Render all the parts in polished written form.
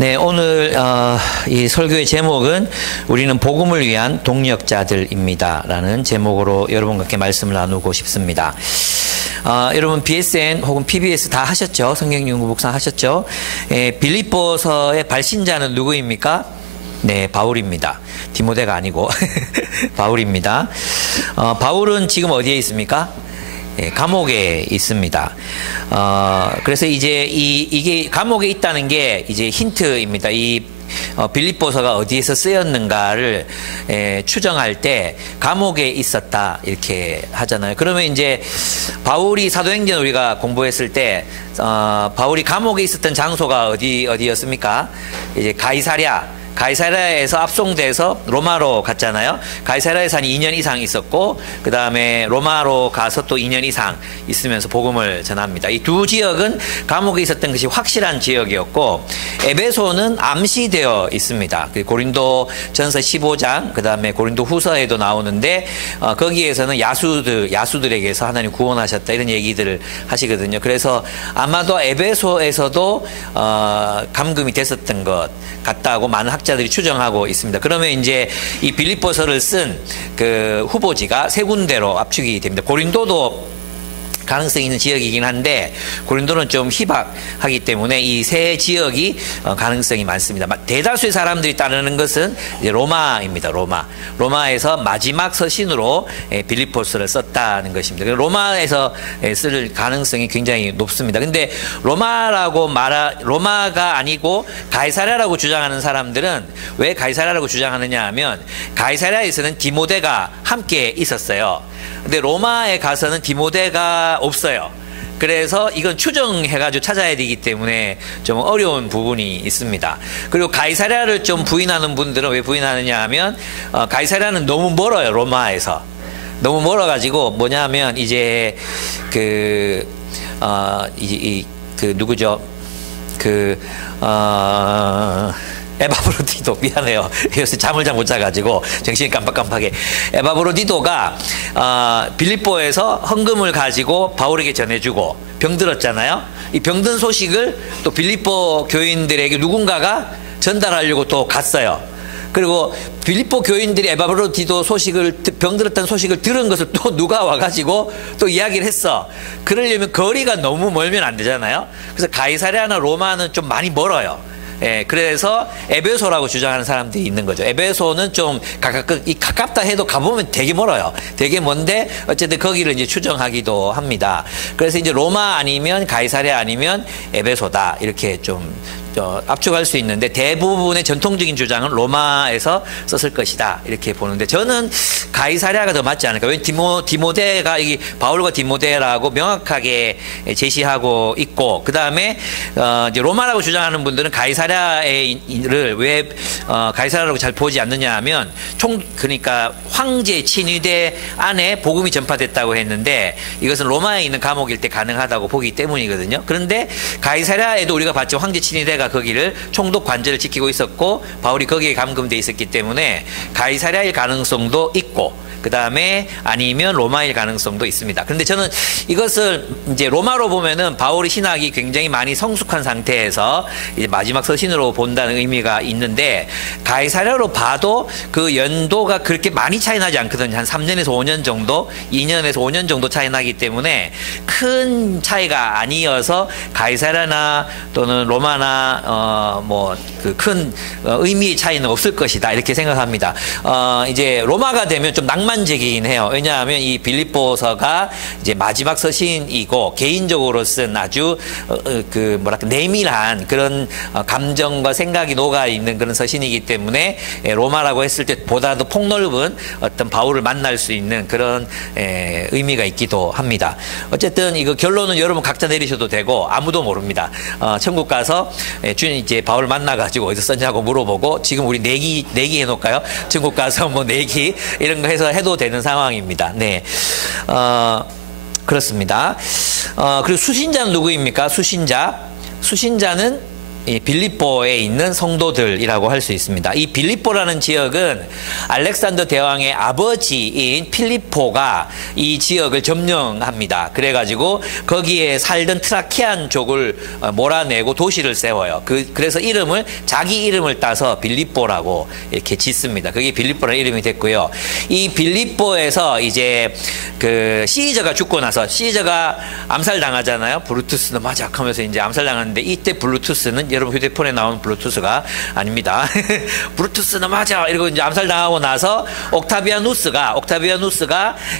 네, 오늘 이 설교의 제목은 우리는 복음을 위한 동력자들입니다 라는 제목으로 여러분과 함께 말씀을 나누고 싶습니다. 여러분 BSN 혹은 PBS 다 하셨죠? 성경연구 묵상 하셨죠? 빌립보서의 발신자는 누구입니까? 네, 바울입니다. 디모데가 아니고 바울입니다. 바울은 지금 어디에 있습니까? 감옥에 있습니다. 그래서 이제 이게 감옥에 있다는 게 이제 힌트입니다. 이 빌립보서가 어디에서 쓰였는가를 추정할 때 감옥에 있었다 이렇게 하잖아요. 그러면 이제 바울이 사도행전 우리가 공부했을 때 바울이 감옥에 있었던 장소가 어디였습니까? 이제 가이사랴에서 압송돼서 로마로 갔잖아요. 가이사랴에서 한 2년 이상 있었고 그 다음에 로마로 가서 또 2년 이상 있으면서 복음을 전합니다. 이 두 지역은 감옥에 있었던 것이 확실한 지역이었고 에베소는 암시되어 있습니다. 고린도 전서 15장 그 다음에 고린도 후서에도 나오는데 거기에서는 야수들에게서 하나님 구원하셨다 이런 얘기들을 하시거든요. 그래서 아마도 에베소에서도 감금이 됐었던 것 같다고 많은 학자들이 추정하고 있습니다. 그러면 이제 이 빌립보서를 쓴 그 후보지가 세 군데로 압축이 됩니다. 고린도도 가능성이 있는 지역이긴 한데 고린도는 좀 희박하기 때문에 이 세 지역이 가능성이 많습니다. 대다수의 사람들이 따르는 것은 이제 로마입니다. 로마에서 마지막 서신으로 빌립보서를 썼다는 것입니다. 로마에서 쓸 가능성이 굉장히 높습니다. 근데 로마가 아니고 가이사랴라고 주장하는 사람들은 왜 가이사랴라고 주장하느냐 하면 가이사랴에서는 디모데가 함께 있었어요. 근데 로마에 가서는 디모데가 없어요. 그래서 이건 추정해가지고 찾아야 되기 때문에 좀 어려운 부분이 있습니다. 그리고 가이사랴를 좀 부인하는 분들은 왜 부인하느냐 하면 가이사랴는 너무 멀어요. 로마에서 너무 멀어가지고 뭐냐면 이제 누구죠? 에바브로디도 미안해요. 요새 잠을 잘 못 자가지고 정신이 깜빡깜빡해. 에바브로디도가 빌립보에서 헌금을 가지고 바울에게 전해주고 병들었잖아요. 이 병든 소식을 또 빌립보 교인들에게 누군가가 전달하려고 또 갔어요. 그리고 빌립보 교인들이 에바브로디도 병들었다는 소식을 들은 것을 또 누가 와가지고 또 이야기를 했어. 그러려면 거리가 너무 멀면 안 되잖아요. 그래서 가이사랴나 로마는 좀 많이 멀어요. 그래서 에베소라고 주장하는 사람들이 있는 거죠. 에베소는 좀 가깝다 해도 가보면 되게 멀어요. 되게 먼데 어쨌든 거기를 이제 추정하기도 합니다. 그래서 이제 로마 아니면 가이사랴 아니면 에베소다 이렇게 좀 압축할 수 있는데 대부분의 전통적인 주장은 로마에서 썼을 것이다 이렇게 보는데 저는 가이사랴가 더 맞지 않을까. 왜냐면 디모데가 바울과 디모데라고 명확하게 제시하고 있고 그 다음에 이제 로마라고 주장하는 분들은 가이사랴를 왜 가이사랴라고 잘 보지 않느냐 하면 그러니까 황제 친위대 안에 복음이 전파됐다고 했는데 이것은 로마에 있는 감옥일 때 가능하다고 보기 때문이거든요. 그런데 가이사랴에도 우리가 봤죠. 황제 친위대가 거기를 총독 관제를 지키고 있었고 바울이 거기에 감금돼 있었기 때문에 가이사랴일 가능성도 있고 그 다음에 아니면 로마일 가능성도 있습니다. 그런데 저는 이것을 이제 로마로 보면은 바울의 신학이 굉장히 많이 성숙한 상태에서 이제 마지막 서신으로 본다는 의미가 있는데 가이사랴로 봐도 그 연도가 그렇게 많이 차이 나지 않거든요. 한 3년에서 5년 정도, 2년에서 5년 정도 차이 나기 때문에 큰 차이가 아니어서 가이사랴나 또는 로마나 그 큰 의미의 차이는 없을 것이다 이렇게 생각합니다. 이제 로마가 되면 좀 낭만적이긴 해요. 왜냐하면 이 빌립보서가 이제 마지막 서신이고 개인적으로 쓴 아주 내밀한 그런 감정과 생각이 녹아 있는 그런 서신이기 때문에 로마라고 했을 때 보다도 폭넓은 어떤 바울을 만날 수 있는 그런 의미가 있기도 합니다. 어쨌든 이거 결론은 여러분 각자 내리셔도 되고 아무도 모릅니다. 천국 가서 주님 이제 바울 만나가지고 어디서 썼냐고 물어보고 지금 우리 내기 해놓을까요? 천국 가서 뭐 내기 이런 거 해도 되는 상황입니다. 네, 그렇습니다. 그리고 수신자는 누구입니까? 수신자는 이 빌립보에 있는 성도들이라고 할 수 있습니다. 이 빌립보라는 지역은 알렉산더 대왕의 아버지인 필리포가 이 지역을 점령합니다. 그래가지고 거기에 살던 트라키안족을 몰아내고 도시를 세워요. 그래서 이름을 자기 이름을 따서 빌립보라고 이렇게 짓습니다. 그게 빌립보라는 이름이 됐고요. 이 빌립보에서 이제 그 시저가 죽고 나서 시저가 암살당하잖아요. 브루투스 너 맞아 하면서 이제 암살당하는데 이때 블루투스는 여러분 휴대폰에 나오는 블루투스가 아닙니다. 브루투스 너 맞아 이러고 이제 암살당하고 나서 옥타비아누스가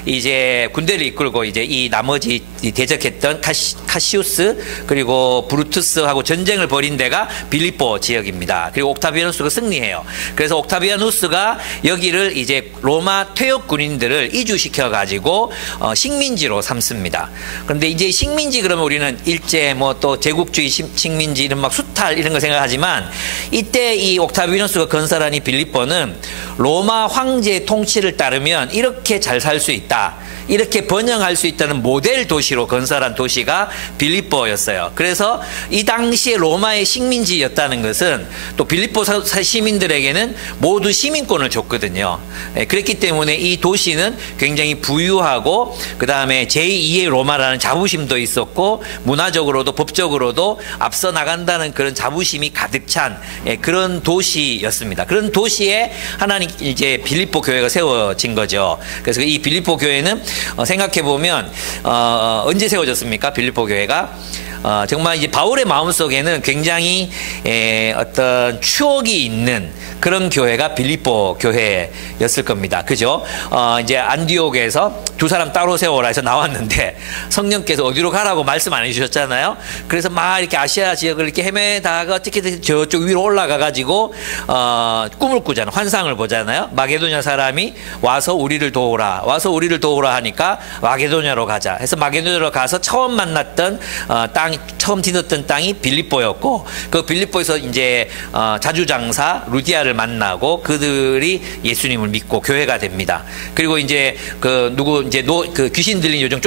이제 군대를 이끌고 이제 이 나머지 대적했던 카시우스 그리고 브루투스하고 전쟁을 벌인 데가 빌립보 지역입니다. 그리고 옥타비아누스가 승리해요. 그래서 옥타비아누스가 여기를 이제 로마 퇴역 군인들을 이주시켜 가지고 식민지로 삼습니다. 그런데 이제 식민지 그러면 우리는 일제 뭐 또 제국주의 식민지 이런 막 수탈 이런 거 생각하지만 이때 이 옥타비아누스가 건설한 이 빌립보는 로마 황제의 통치를 따르면 이렇게 잘 살 수 있다. 이렇게 번영할 수 있다는 모델 도시로 건설한 도시가 빌립보였어요. 그래서 이 당시에 로마의 식민지였다는 것은 또 빌립보 시민들에게는 모두 시민권을 줬거든요. 그랬기 때문에 이 도시는 굉장히 부유하고 그 다음에 제2의 로마라는 자부심도 있었고 문화적으로도 법적으로도 앞서 나간다는 그런 자부심이 가득 찬 그런 도시였습니다. 그런 도시에 하나님 이제 빌립보 교회가 세워진 거죠. 그래서 이 빌립보 교회는 생각해보면 언제 세워졌습니까? 빌립보 교회가 정말 이제 바울의 마음속에는 굉장히 어떤 추억이 있는 그런 교회가 빌립보 교회였을 겁니다. 그죠? 이제 안디옥에서 두 사람 따로 세워라 해서 나왔는데 성령께서 어디로 가라고 말씀 안 해주셨잖아요. 그래서 막 이렇게 아시아 지역을 이렇게 헤매다가 어떻게든 저쪽 위로 올라가 가지고 꿈을 꾸잖아요. 환상을 보잖아요. 마게도냐 사람이 와서 우리를 도우라 하니까 마게도냐로 가자 해서 마게도냐로 가서 처음 만났던 처음 뒤졌던 땅이 빌립보였고 그 빌립보에서 이제 자주장사 루디아를 만나고 그들이 예수님을 믿고 교회가 됩니다. 그리고 이제 그 귀신 들린 요정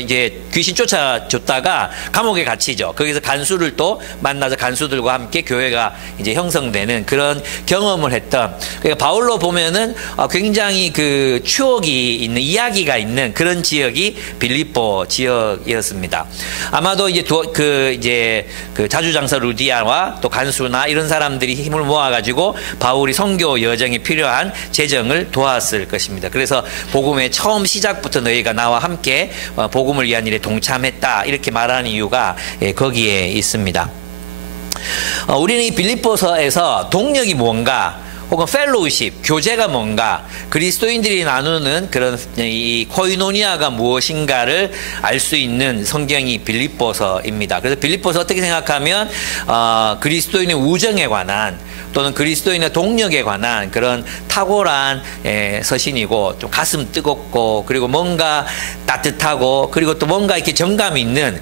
이제 귀신 쫓아줬다가 감옥에 갇히죠. 거기서 간수를 또 만나서 간수들과 함께 교회가 이제 형성되는 그런 경험을 했던 그러니까 바울로 보면은 굉장히 그 추억이 있는 이야기가 있는 그런 지역이 빌립보 지역이었습니다. 아마도 이제 그 자주장사 루디아와 또 간수나 이런 사람들이 힘을 모아가지고 바울이 선교 여정에 필요한 재정을 도왔을 것입니다. 그래서 복음의 처음 시작부터 너희가 나와 함께 복음을 위한 일에 동참했다 이렇게 말하는 이유가 거기에 있습니다. 우리는 이 빌립보서에서 동력이 뭔가 혹은 펠로우십, 교제가 뭔가 그리스도인들이 나누는 그런 이 코이노니아가 무엇인가를 알 수 있는 성경이 빌립보서입니다. 그래서 빌립보서 어떻게 생각하면 그리스도인의 우정에 관한 또는 그리스도인의 동력에 관한 그런 탁월한 서신이고 좀 가슴 뜨겁고 그리고 뭔가 따뜻하고 그리고 또 뭔가 이렇게 정감 있는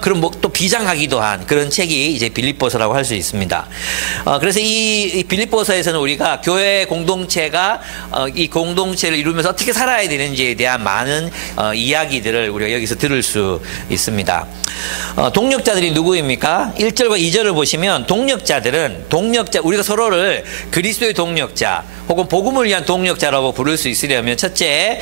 그런 또 비장하기도 한 그런 책이 이제 빌립보서라고 할 수 있습니다. 그래서 이 빌립보서에서는 우리가 교회 공동체가 이 공동체를 이루면서 어떻게 살아야 되는지에 대한 많은 이야기들을 우리가 여기서 들을 수 있습니다. 동력자들이 누구입니까? 1절과 2절을 보시면 우리가 서로를 그리스도의 동력자 혹은 복음을 위한 동력자라고 부를 수 있으려면 첫째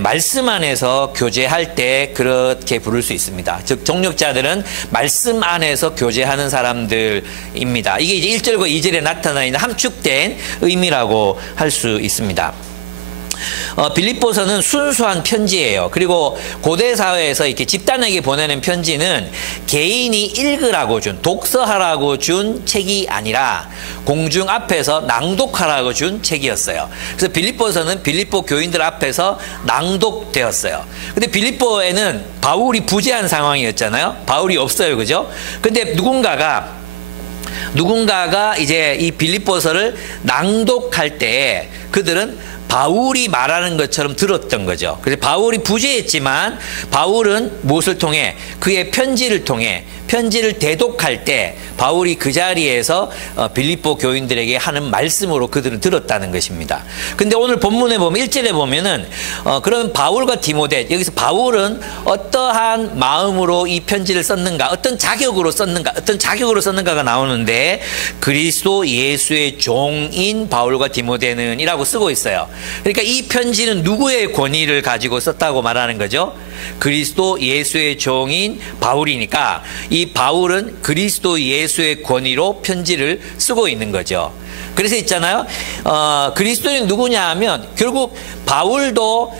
말씀 안에서 교제할 때 그렇게 부를 수 있습니다. 즉 동력자들은 말씀 안에서 교제하는 사람들입니다. 이게 이제 1절과 2절에 나타나 있는 함축된 의미라고 할 수 있습니다. 빌립보서는 순수한 편지예요. 그리고 고대 사회에서 이렇게 집단에게 보내는 편지는 개인이 읽으라고 독서하라고 준 책이 아니라 공중 앞에서 낭독하라고 준 책이었어요. 그래서 빌립보서는 빌립보 교인들 앞에서 낭독되었어요. 근데 빌립보에는 바울이 부재한 상황이었잖아요. 바울이 없어요. 그죠? 근데 누군가가 이제 이 빌립보서를 낭독할 때 그들은 바울이 말하는 것처럼 들었던 거죠. 그래서 바울이 부재했지만 바울은 무엇을 통해? 그의 편지를 통해 편지를 대독할 때 바울이 그 자리에서 빌립보 교인들에게 하는 말씀으로 그들은 들었다는 것입니다. 근데 오늘 본문에 보면 1절에 보면은 그런 바울과 디모데, 여기서 바울은 어떠한 마음으로 이 편지를 썼는가, 어떤 자격으로 썼는가가 나오는데 그리스도 예수의 종인 바울과 디모데는 이라고 쓰고 있어요. 그러니까 이 편지는 누구의 권위를 가지고 썼다고 말하는 거죠? 그리스도 예수의 종인 바울이니까 이 바울은 그리스도 예수의 권위로 편지를 쓰고 있는 거죠. 그래서 있잖아요. 그리스도인 누구냐 하면 결국 바울도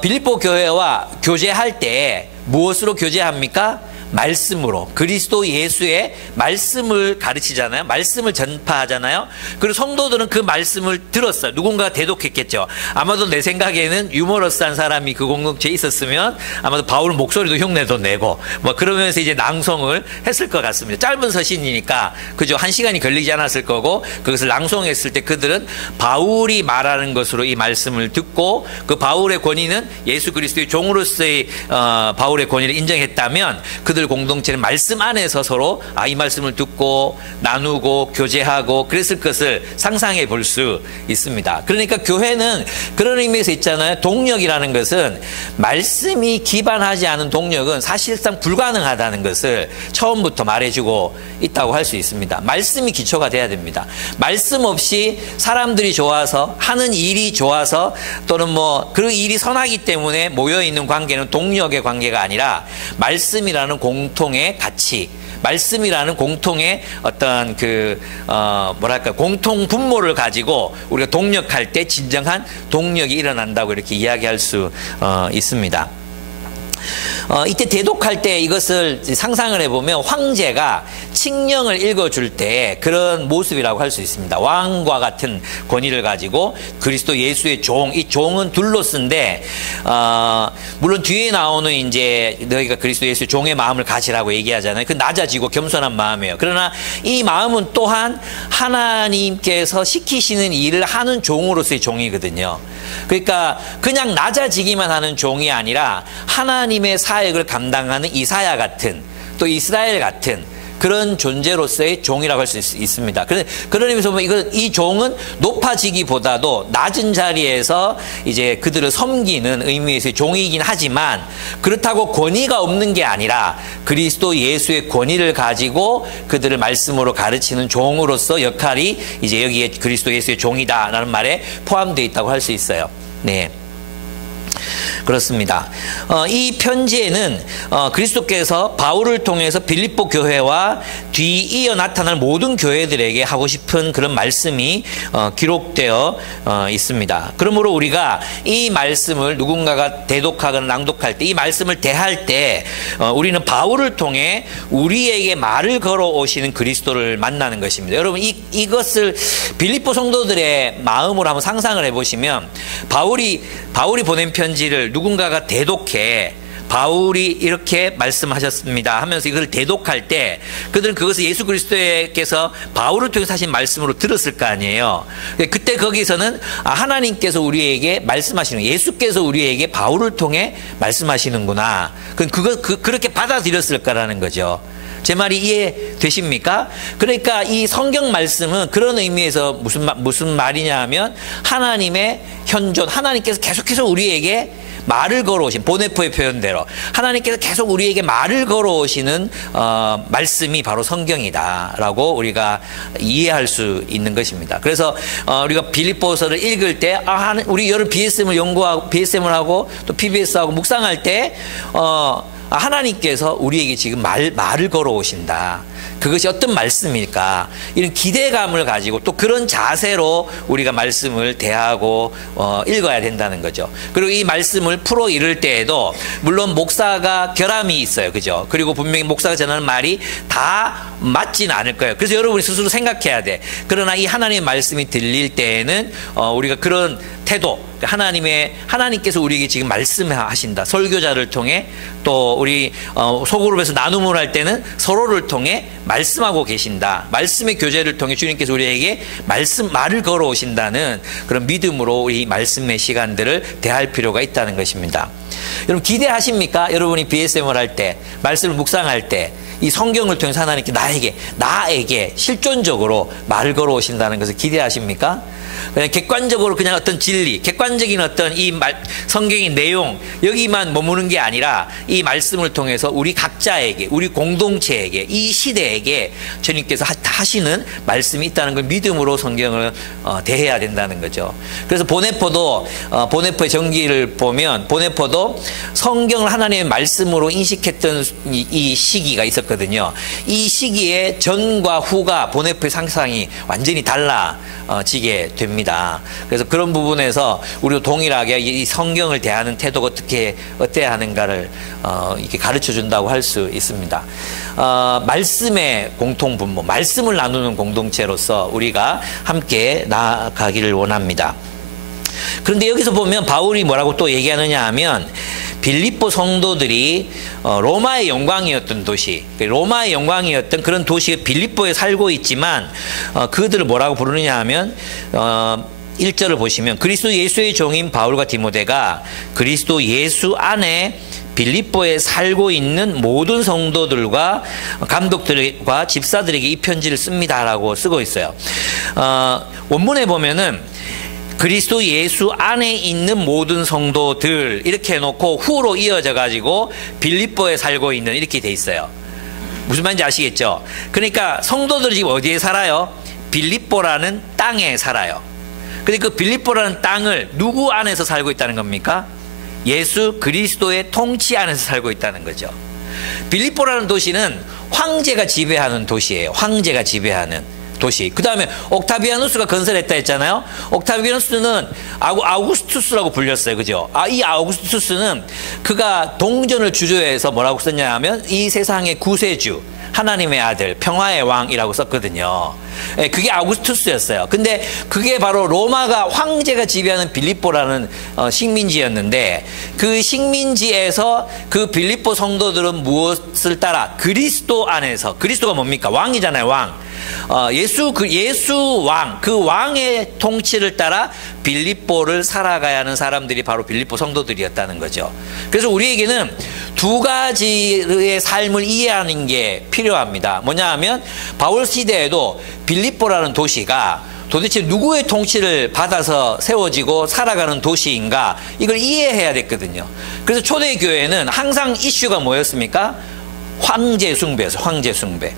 빌립보 교회와 교제할 때 무엇으로 교제합니까? 말씀으로. 그리스도 예수의 말씀을 가르치잖아요. 말씀을 전파하잖아요. 그리고 성도들은 그 말씀을 들었어요. 누군가 대독했겠죠. 아마도 내 생각에는 유머러스한 사람이 그 공동체에 있었으면 아마도 바울 목소리도 흉내도 내고 뭐 그러면서 이제 낭송을 했을 것 같습니다. 짧은 서신이니까 그죠. 1시간이 걸리지 않았을 거고 그것을 낭송했을 때 그들은 바울이 말하는 것으로 이 말씀을 듣고 그 바울의 권위는 예수 그리스도의 종으로서의 바울의 권위를 인정했다면 그들 공동체는 말씀 안에서 서로 이 말씀을 듣고 나누고 교제하고 그랬을 것을 상상해 볼 수 있습니다. 그러니까 교회는 그런 의미에서 있잖아요. 동력이라는 것은 말씀이 기반하지 않은 동력은 사실상 불가능하다는 것을 처음부터 말해주고 있다고 할 수 있습니다. 말씀이 기초가 돼야 됩니다. 말씀 없이 사람들이 좋아서 하는 일이 좋아서 또는 뭐 그 일이 선하기 때문에 모여있는 관계는 동력의 관계가 아니라 말씀이라는 공통의 가치, 말씀이라는 공통의 어떤 공통 분모를 가지고 우리가 동력할 때 진정한 동력이 일어난다고 이렇게 이야기할 수 있습니다. 이때 대독할 때 이것을 상상을 해보면 황제가 칙령을 읽어줄 때 그런 모습이라고 할 수 있습니다. 왕과 같은 권위를 가지고 그리스도 예수의 종, 이 종은 둘로스인데 물론 뒤에 나오는 이제 너희가 그리스도 예수의 종의 마음을 가지라고 얘기하잖아요. 그 낮아지고 겸손한 마음이에요. 그러나 이 마음은 또한 하나님께서 시키시는 일을 하는 종으로서의 종이거든요. 그러니까 그냥 낮아지기만 하는 종이 아니라 하나님의 사역을 감당하는 이사야 같은 또 이스라엘 같은 그런 존재로서의 종이라고 할 수 있습니다. 그런 의미에서 보면 이 종은 높아지기보다도 낮은 자리에서 이제 그들을 섬기는 의미에서의 종이긴 하지만 그렇다고 권위가 없는 게 아니라 그리스도 예수의 권위를 가지고 그들을 말씀으로 가르치는 종으로서 역할이 이제 여기에 그리스도 예수의 종이다라는 말에 포함되어 있다고 할 수 있어요. 네. 그렇습니다. 이 편지에는 그리스도께서 바울을 통해서 빌립보 교회와 뒤이어 나타날 모든 교회들에게 하고 싶은 그런 말씀이 기록되어 있습니다. 그러므로 우리가 이 말씀을 누군가가 대독하거나 낭독할 때 이 말씀을 대할 때 우리는 바울을 통해 우리에게 말을 걸어오시는 그리스도를 만나는 것입니다. 여러분 이것을 빌립보 성도들의 마음으로 한번 상상을 해보시면 바울이 보낸 편지를 누군가가 대독해 바울이 이렇게 말씀하셨습니다 하면서 이걸 대독할 때 그들은 그것을 예수 그리스도께서 바울을 통해서 하신 말씀으로 들었을 거 아니에요. 그때 거기서는 하나님께서 우리에게 말씀하시는, 예수께서 우리에게 바울을 통해 말씀하시는구나. 그렇게 받아들였을 거라는 거죠. 제 말이 이해되십니까? 그러니까 이 성경 말씀은 그런 의미에서 무슨 말이냐 하면 하나님의 현존, 하나님께서 계속해서 우리에게 말을 걸어오신, 보네포의 표현대로 하나님께서 계속 우리에게 말을 걸어오시는 말씀이 바로 성경이다라고 우리가 이해할 수 있는 것입니다. 그래서 우리가 빌립보서를 읽을 때 우리 여러 BSM을 연구하고 BSM을 하고 또 PBS하고 묵상할 때 하나님께서 우리에게 지금 말을 걸어오신다. 그것이 어떤 말씀일까? 이런 기대감을 가지고 또 그런 자세로 우리가 말씀을 대하고 읽어야 된다는 거죠. 그리고 이 말씀을 풀어 이룰 때에도 물론 목사가 결함이 있어요. 그죠? 그리고 분명히 목사가 전하는 말이 다 맞지는 않을 거예요. 그래서 여러분이 스스로 생각해야 돼. 그러나 이 하나님의 말씀이 들릴 때에는 우리가 그런 태도, 하나님께서 우리에게 지금 말씀하신다. 설교자를 통해 또 우리 소그룹에서 나눔을 할 때는 서로를 통해 말씀하고 계신다. 말씀의 교제를 통해 주님께서 우리에게 말을 걸어오신다는 그런 믿음으로 우리 말씀의 시간들을 대할 필요가 있다는 것입니다. 여러분 기대하십니까? 여러분이 BSM을 할 때, 말씀을 묵상할 때 이 성경을 통해서 하나님께 나에게 실존적으로 말을 걸어오신다는 것을 기대하십니까? 그냥 객관적으로 그냥 어떤 진리, 객관적인 어떤 이 성경의 내용 여기만 머무는 게 아니라 이 말씀을 통해서 우리 각자에게, 우리 공동체에게, 이 시대에게 주님께서 하시는 말씀이 있다는 걸 믿음으로 성경을 대해야 된다는 거죠. 그래서 보네포의 전기를 보면 보네포도 성경을 하나님의 말씀으로 인식했던 이 시기가 있었거든요. 이 시기에 전과 후가 보네포의 상상이 완전히 달라지게 됩니다. 그래서 그런 부분에서 우리도 동일하게 이 성경을 대하는 태도가 어때야 하는가를 이렇게 가르쳐 준다고 할 수 있습니다. 말씀의 공통분모, 말씀을 나누는 공동체로서 우리가 함께 나아가기를 원합니다. 그런데 여기서 보면 바울이 뭐라고 또 얘기하느냐 하면 빌립보 성도들이 로마의 영광이었던 도시, 로마의 영광이었던 그런 도시에 빌립보에 살고 있지만 그들을 뭐라고 부르느냐 하면 1절을 보시면 그리스도 예수의 종인 바울과 디모데가 그리스도 예수 안에 빌립보에 살고 있는 모든 성도들과 감독들과 집사들에게 이 편지를 씁니다라고 쓰고 있어요. 원문에 보면은 그리스도 예수 안에 있는 모든 성도들 이렇게 해놓고 후로 이어져 가지고 빌립보에 살고 있는 이렇게 돼 있어요. 무슨 말인지 아시겠죠? 그러니까 성도들이 지금 어디에 살아요? 빌립보라는 땅에 살아요. 근데 그 빌립보라는 땅을 누구 안에서 살고 있다는 겁니까? 예수 그리스도의 통치 안에서 살고 있다는 거죠. 빌립보라는 도시는 황제가 지배하는 도시예요. 황제가 지배하는 도시. 그 다음에 옥타비아누스가 건설했다 했잖아요. 옥타비아누스는 아우구스투스라고 불렸어요. 그죠? 이 아우구스투스는 그가 동전을 주조해서 뭐라고 썼냐 하면 이 세상의 구세주, 하나님의 아들, 평화의 왕이라고 썼거든요. 그게 아우구스투스였어요. 근데 그게 바로 로마가 황제가 지배하는 빌립보라는 식민지였는데 그 식민지에서 그 빌립보 성도들은 무엇을 따라? 그리스도 안에서. 그리스도가 뭡니까? 왕이잖아요. 왕. 예수 왕, 그 왕의 통치를 따라 빌립보를 살아가야 하는 사람들이 바로 빌립보 성도들이었다는 거죠. 그래서 우리에게는 두 가지의 삶을 이해하는 게 필요합니다. 뭐냐 하면 바울 시대에도 빌립보라는 도시가 도대체 누구의 통치를 받아서 세워지고 살아가는 도시인가, 이걸 이해해야 됐거든요. 그래서 초대교회는 항상 이슈가 뭐였습니까? 황제 숭배였어요. 황제 숭배.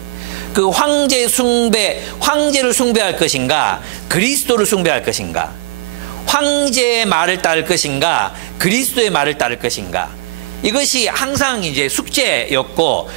그 황제를 숭배할 것인가, 그리스도를 숭배할 것인가, 황제의 말을 따를 것인가, 그리스도의 말을 따를 것인가, 이것이 항상 이제 숙제였고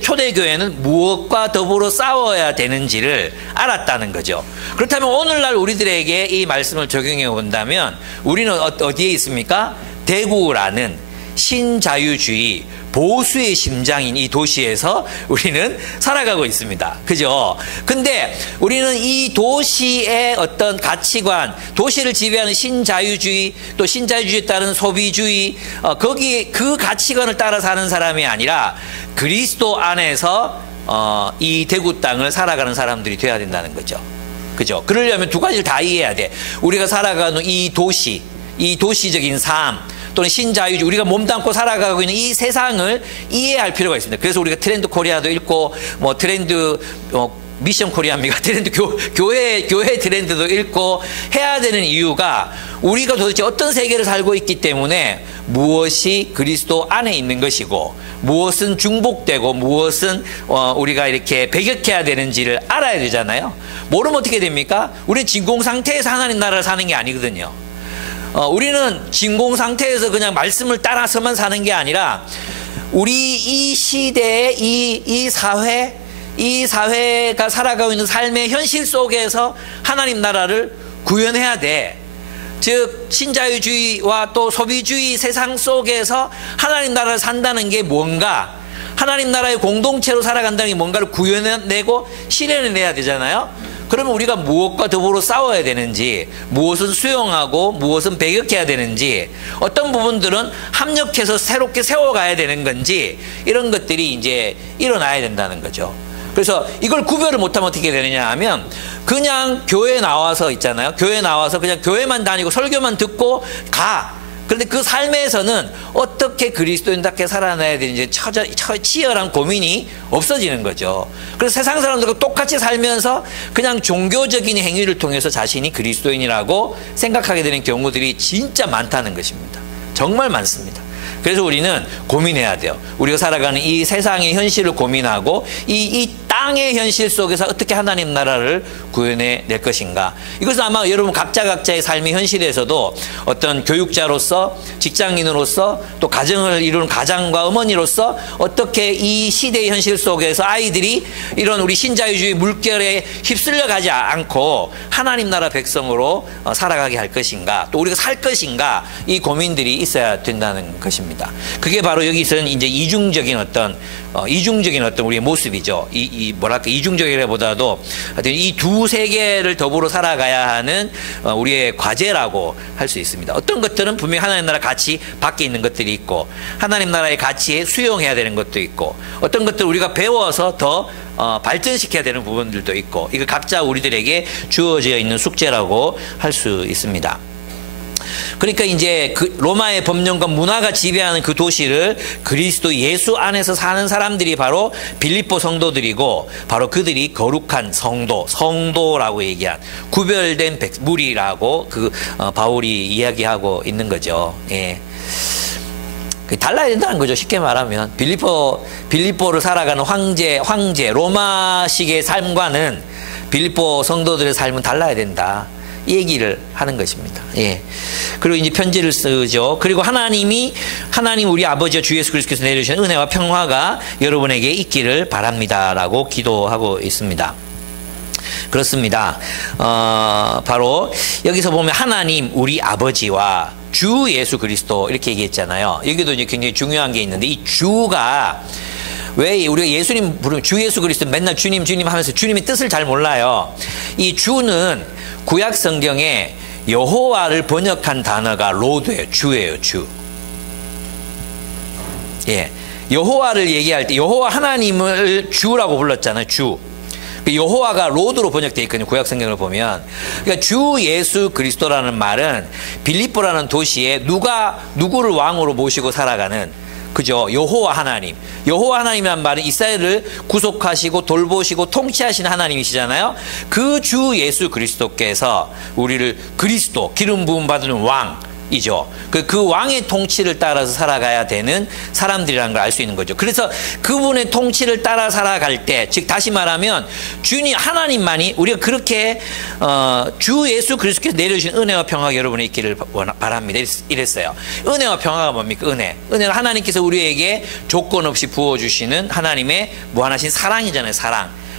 초대교회는 무엇과 더불어 싸워야 되는지를 알았다는 거죠. 그렇다면 오늘날 우리들에게 이 말씀을 적용해 본다면 우리는 어디에 있습니까? 대구라는 신자유주의 보수의 심장인 이 도시에서 우리는 살아가고 있습니다. 그죠? 근데 우리는 이 도시의 어떤 가치관, 도시를 지배하는 신자유주의, 또 신자유주의에 따른 소비주의, 거기 그 가치관을 따라 사는 사람이 아니라 그리스도 안에서 이 대구 땅을 살아가는 사람들이 되어야 된다는 거죠. 그죠? 그러려면 두 가지를 다 이해해야 돼. 우리가 살아가는 이 도시, 이 도시적인 삶, 또는 신자유주의, 우리가 몸담고 살아가고 있는 이 세상을 이해할 필요가 있습니다. 그래서 우리가 트렌드 코리아도 읽고, 트렌드, 미션 코리아입니까? 트렌드 교회 트렌드도 읽고 해야 되는 이유가 우리가 도대체 어떤 세계를 살고 있기 때문에 무엇이 그리스도 안에 있는 것이고 무엇은 중복되고 무엇은 우리가 이렇게 배격해야 되는지를 알아야 되잖아요. 모르면 어떻게 됩니까? 우리는 진공 상태에서 하나님 나라를 사는 게 아니거든요. 우리는 진공 상태에서 그냥 말씀을 따라서만 사는 게 아니라 우리 이 시대의 이 사회가 살아가고 있는 삶의 현실 속에서 하나님 나라를 구현해야 돼. 즉 신자유주의와 또 소비주의 세상 속에서 하나님 나라를 산다는 게 뭔가, 하나님 나라의 공동체로 살아간다는 게 뭔가를 구현해내고 실현해내야 되잖아요. 그러면 우리가 무엇과 더불어 싸워야 되는지, 무엇은 수용하고 무엇은 배격해야 되는지, 어떤 부분들은 합력해서 새롭게 세워가야 되는 건지, 이런 것들이 이제 일어나야 된다는 거죠. 그래서 이걸 구별을 못하면 어떻게 되느냐 하면 그냥 교회 나와서 있잖아요. 교회 나와서 그냥 교회만 다니고 설교만 듣고 가. 그런데 그 삶에서는 어떻게 그리스도인답게 살아내야 되는지 치열한 고민이 없어지는 거죠. 그래서 세상 사람들과 똑같이 살면서 그냥 종교적인 행위를 통해서 자신이 그리스도인이라고 생각하게 되는 경우들이 진짜 많다는 것입니다. 정말 많습니다. 그래서 우리는 고민해야 돼요. 우리가 살아가는 이 세상의 현실을 고민하고 이 땅의 현실 속에서 어떻게 하나님 나라를 구현해 낼 것인가. 이것은 아마 여러분 각자의 삶의 현실에서도 어떤 교육자로서, 직장인으로서, 또 가정을 이루는 가장과 어머니로서 어떻게 이 시대의 현실 속에서 아이들이 이런 우리 신자유주의 물결에 휩쓸려 가지 않고 하나님 나라 백성으로 살아가게 할 것인가, 또 우리가 살 것인가, 이 고민들이 있어야 된다는 것입니다. 그게 바로 여기서는 이제 이중적인 어떤 우리의 모습이죠. 이중적이라보다도 이 두 세계를 더불어 살아가야 하는 우리의 과제라고 할 수 있습니다. 어떤 것들은 분명히 하나님 나라 가치 밖에 있는 것들이 있고 하나님 나라의 가치에 수용해야 되는 것도 있고 어떤 것들 우리가 배워서 더 발전시켜야 되는 부분들도 있고 이거 각자 우리들에게 주어져 있는 숙제라고 할 수 있습니다. 그러니까 이제 그 로마의 법령과 문화가 지배하는 그 도시를 그리스도 예수 안에서 사는 사람들이 바로 빌립보 성도들이고 바로 그들이 거룩한 성도라고 얘기한 구별된 무리라고 바울이 이야기하고 있는 거죠. 예. 달라야 된다는 거죠. 쉽게 말하면 빌립보를 살아가는 황제 로마식의 삶과는 빌립보 성도들의 삶은 달라야 된다. 이 얘기를 하는 것입니다. 예. 그리고 이제 편지를 쓰죠. 그리고 하나님 우리 아버지와 주 예수 그리스도께서 내려주신 은혜와 평화가 여러분에게 있기를 바랍니다라고 기도하고 있습니다. 그렇습니다. 바로 여기서 보면 하나님 우리 아버지와 주 예수 그리스도 이렇게 얘기했잖아요. 여기도 이제 굉장히 중요한 게 있는데 이 주가 왜 우리가 예수님 부르면 주 예수 그리스도 맨날 주님 하면서 주님의 뜻을 잘 몰라요. 이 주는 구약 성경에 여호와를 번역한 단어가 로드예요. 주예요. 주. 예. 여호와를 얘기할 때 여호와 하나님을 주라고 불렀잖아요. 주. 여호와가 로드로 번역되어 있거든요. 구약 성경을 보면. 그러니까 주 예수 그리스도라는 말은 빌립보라는 도시에 누구를 왕으로 모시고 살아가는 그죠? 여호와 하나님이란 말은 이스라엘을 구속하시고 돌보시고 통치하시는 하나님이시잖아요. 그 주 예수 그리스도께서 우리를 그리스도 기름 부음 받은 왕이죠. 그 왕의 통치를 따라서 살아가야 되는 사람들이라는 걸 알 수 있는 거죠. 그래서 그분의 통치를 따라 살아갈 때, 즉 다시 말하면 주님 하나님만이 우리가 그렇게 주 예수 그리스도께서 내려주신 은혜와 평화가 여러분에 있기를 바랍니다. 이랬어요. 은혜와 평화가 뭡니까? 은혜는 하나님께서 우리에게 조건 없이 부어주시는 하나님의 무한하신 사랑이잖아요.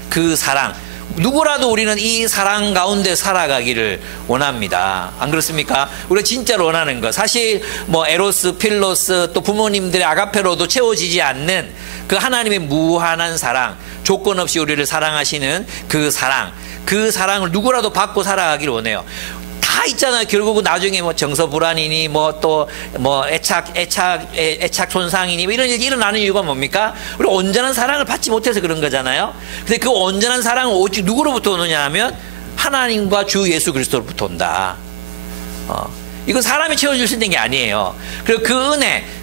그 사랑. 누구라도 우리는 이 사랑 가운데 살아가기를 원합니다. 안 그렇습니까? 우리가 진짜로 원하는 것. 사실 뭐 에로스, 필로스 또 부모님들의 아가페로도 채워지지 않는 그 하나님의 무한한 사랑, 조건 없이 우리를 사랑하시는 그 사랑을 누구라도 받고 살아가기를 원해요. 다 있잖아요. 결국은 나중에 뭐 정서 불안이니 뭐 또 뭐 애착 손상이니 뭐 이런 일이 일어나는 이유가 뭡니까? 우리 온전한 사랑을 받지 못해서 그런 거잖아요. 근데 그 온전한 사랑은 오직 누구로부터 오느냐 하면 하나님과 주 예수 그리스도로부터 온다. 이건 사람이 채워줄 수 있는 게 아니에요. 그리고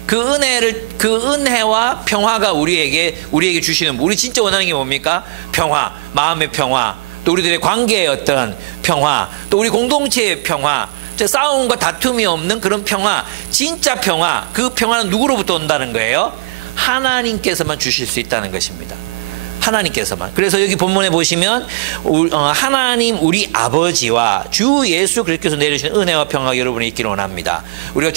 그 은혜와 평화가 우리에게 주시는, 우리 진짜 원하는 게 뭡니까? 평화, 마음의 평화, 또 우리들의 관계의 어떤 평화, 또 우리 공동체의 평화, 싸움과 다툼이 없는 그런 평화, 진짜 평화, 그 평화는 누구로부터 온다는 거예요? 하나님께서만 주실 수 있다는 것입니다. 하나님께서만. 그래서 여기 본문에 보시면 하나님 우리 아버지와 주 예수 그리스도께서 내려주신 은혜와 평화가 여러분에 있기를 원합니다. 우리가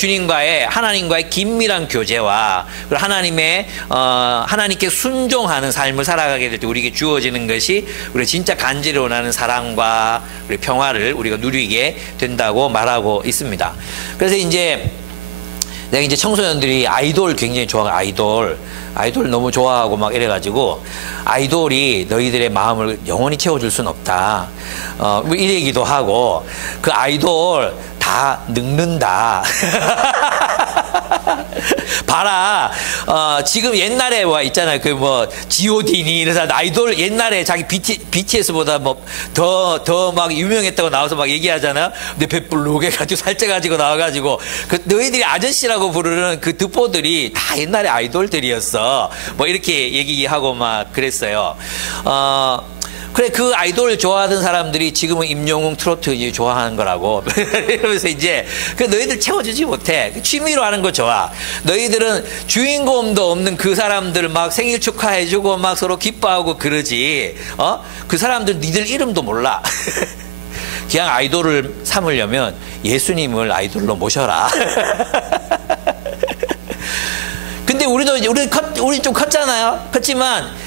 하나님과의 긴밀한 교제와 하나님께 순종하는 삶을 살아가게 될 때 우리에게 주어지는 것이 우리가 진짜 간절히 원하는 사랑과 우리 평화를 우리가 누리게 된다고 말하고 있습니다. 그래서 내가 이제 청소년들이 아이돌 굉장히 좋아하고 아이돌 너무 좋아하고 막 이래가지고 아이돌이 너희들의 마음을 영원히 채워줄 수는 없다. 뭐 이 얘기도 하고 그 아이돌 다 늙는다. 봐라. 지금 옛날에 와 있잖아요. 그 뭐 G.O.D니 이런 사람 아이돌 옛날에 자기 BTS보다 뭐 더 막 유명했다고 나와서 막 얘기하잖아요. 근데 배불르게 가지고 살쪄가지고 나와가지고 그 너희들이 아저씨라고 부르는 그 듣보들이 다 옛날에 아이돌들이었어. 뭐 이렇게 얘기하고 막 그랬어요. 그래, 그 아이돌 좋아하던 사람들이 지금은 임영웅 트로트 이제 좋아하는 거라고. 이러면서 이제, 그 너희들 채워주지 못해. 취미로 하는 거 좋아. 너희들은 주인공도 없는 그 사람들 막 생일 축하해주고 막 서로 기뻐하고 그러지. 그 사람들 니들 이름도 몰라. 그냥 아이돌을 삼으려면 예수님을 아이돌로 모셔라. 근데 우리 좀 컸잖아요. 컸지만,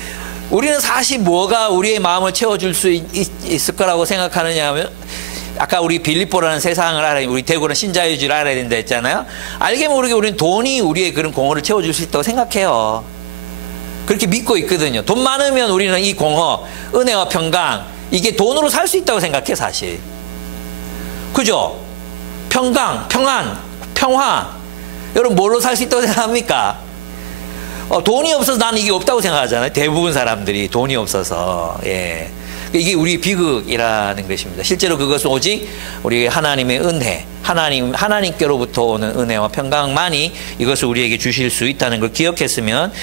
우리는 사실 뭐가 우리의 마음을 채워줄 수 있을 거라고 생각하느냐 하면 아까 우리 빌립보라는 세상을 알아야 우리 대구는 신자유주의를 알아야 된다 했잖아요. 알게 모르게 우리는 돈이 우리의 그런 공허를 채워줄 수 있다고 생각해요. 그렇게 믿고 있거든요. 돈 많으면 우리는 이 공허, 은혜와 평강 이게 돈으로 살 수 있다고 생각해 사실. 그죠? 평강, 평안, 평화 여러분 뭘로 살 수 있다고 생각합니까? 돈이 없어서 나는 이게 없다고 생각하잖아요. 대부분 사람들이 돈이 없어서. 예. 이게 우리 비극이라는 것입니다. 실제로 그것은 오직 우리 하나님의 은혜, 하나님께로부터 오는 은혜와 평강만이 이것을 우리에게 주실 수 있다는 걸 기억했으면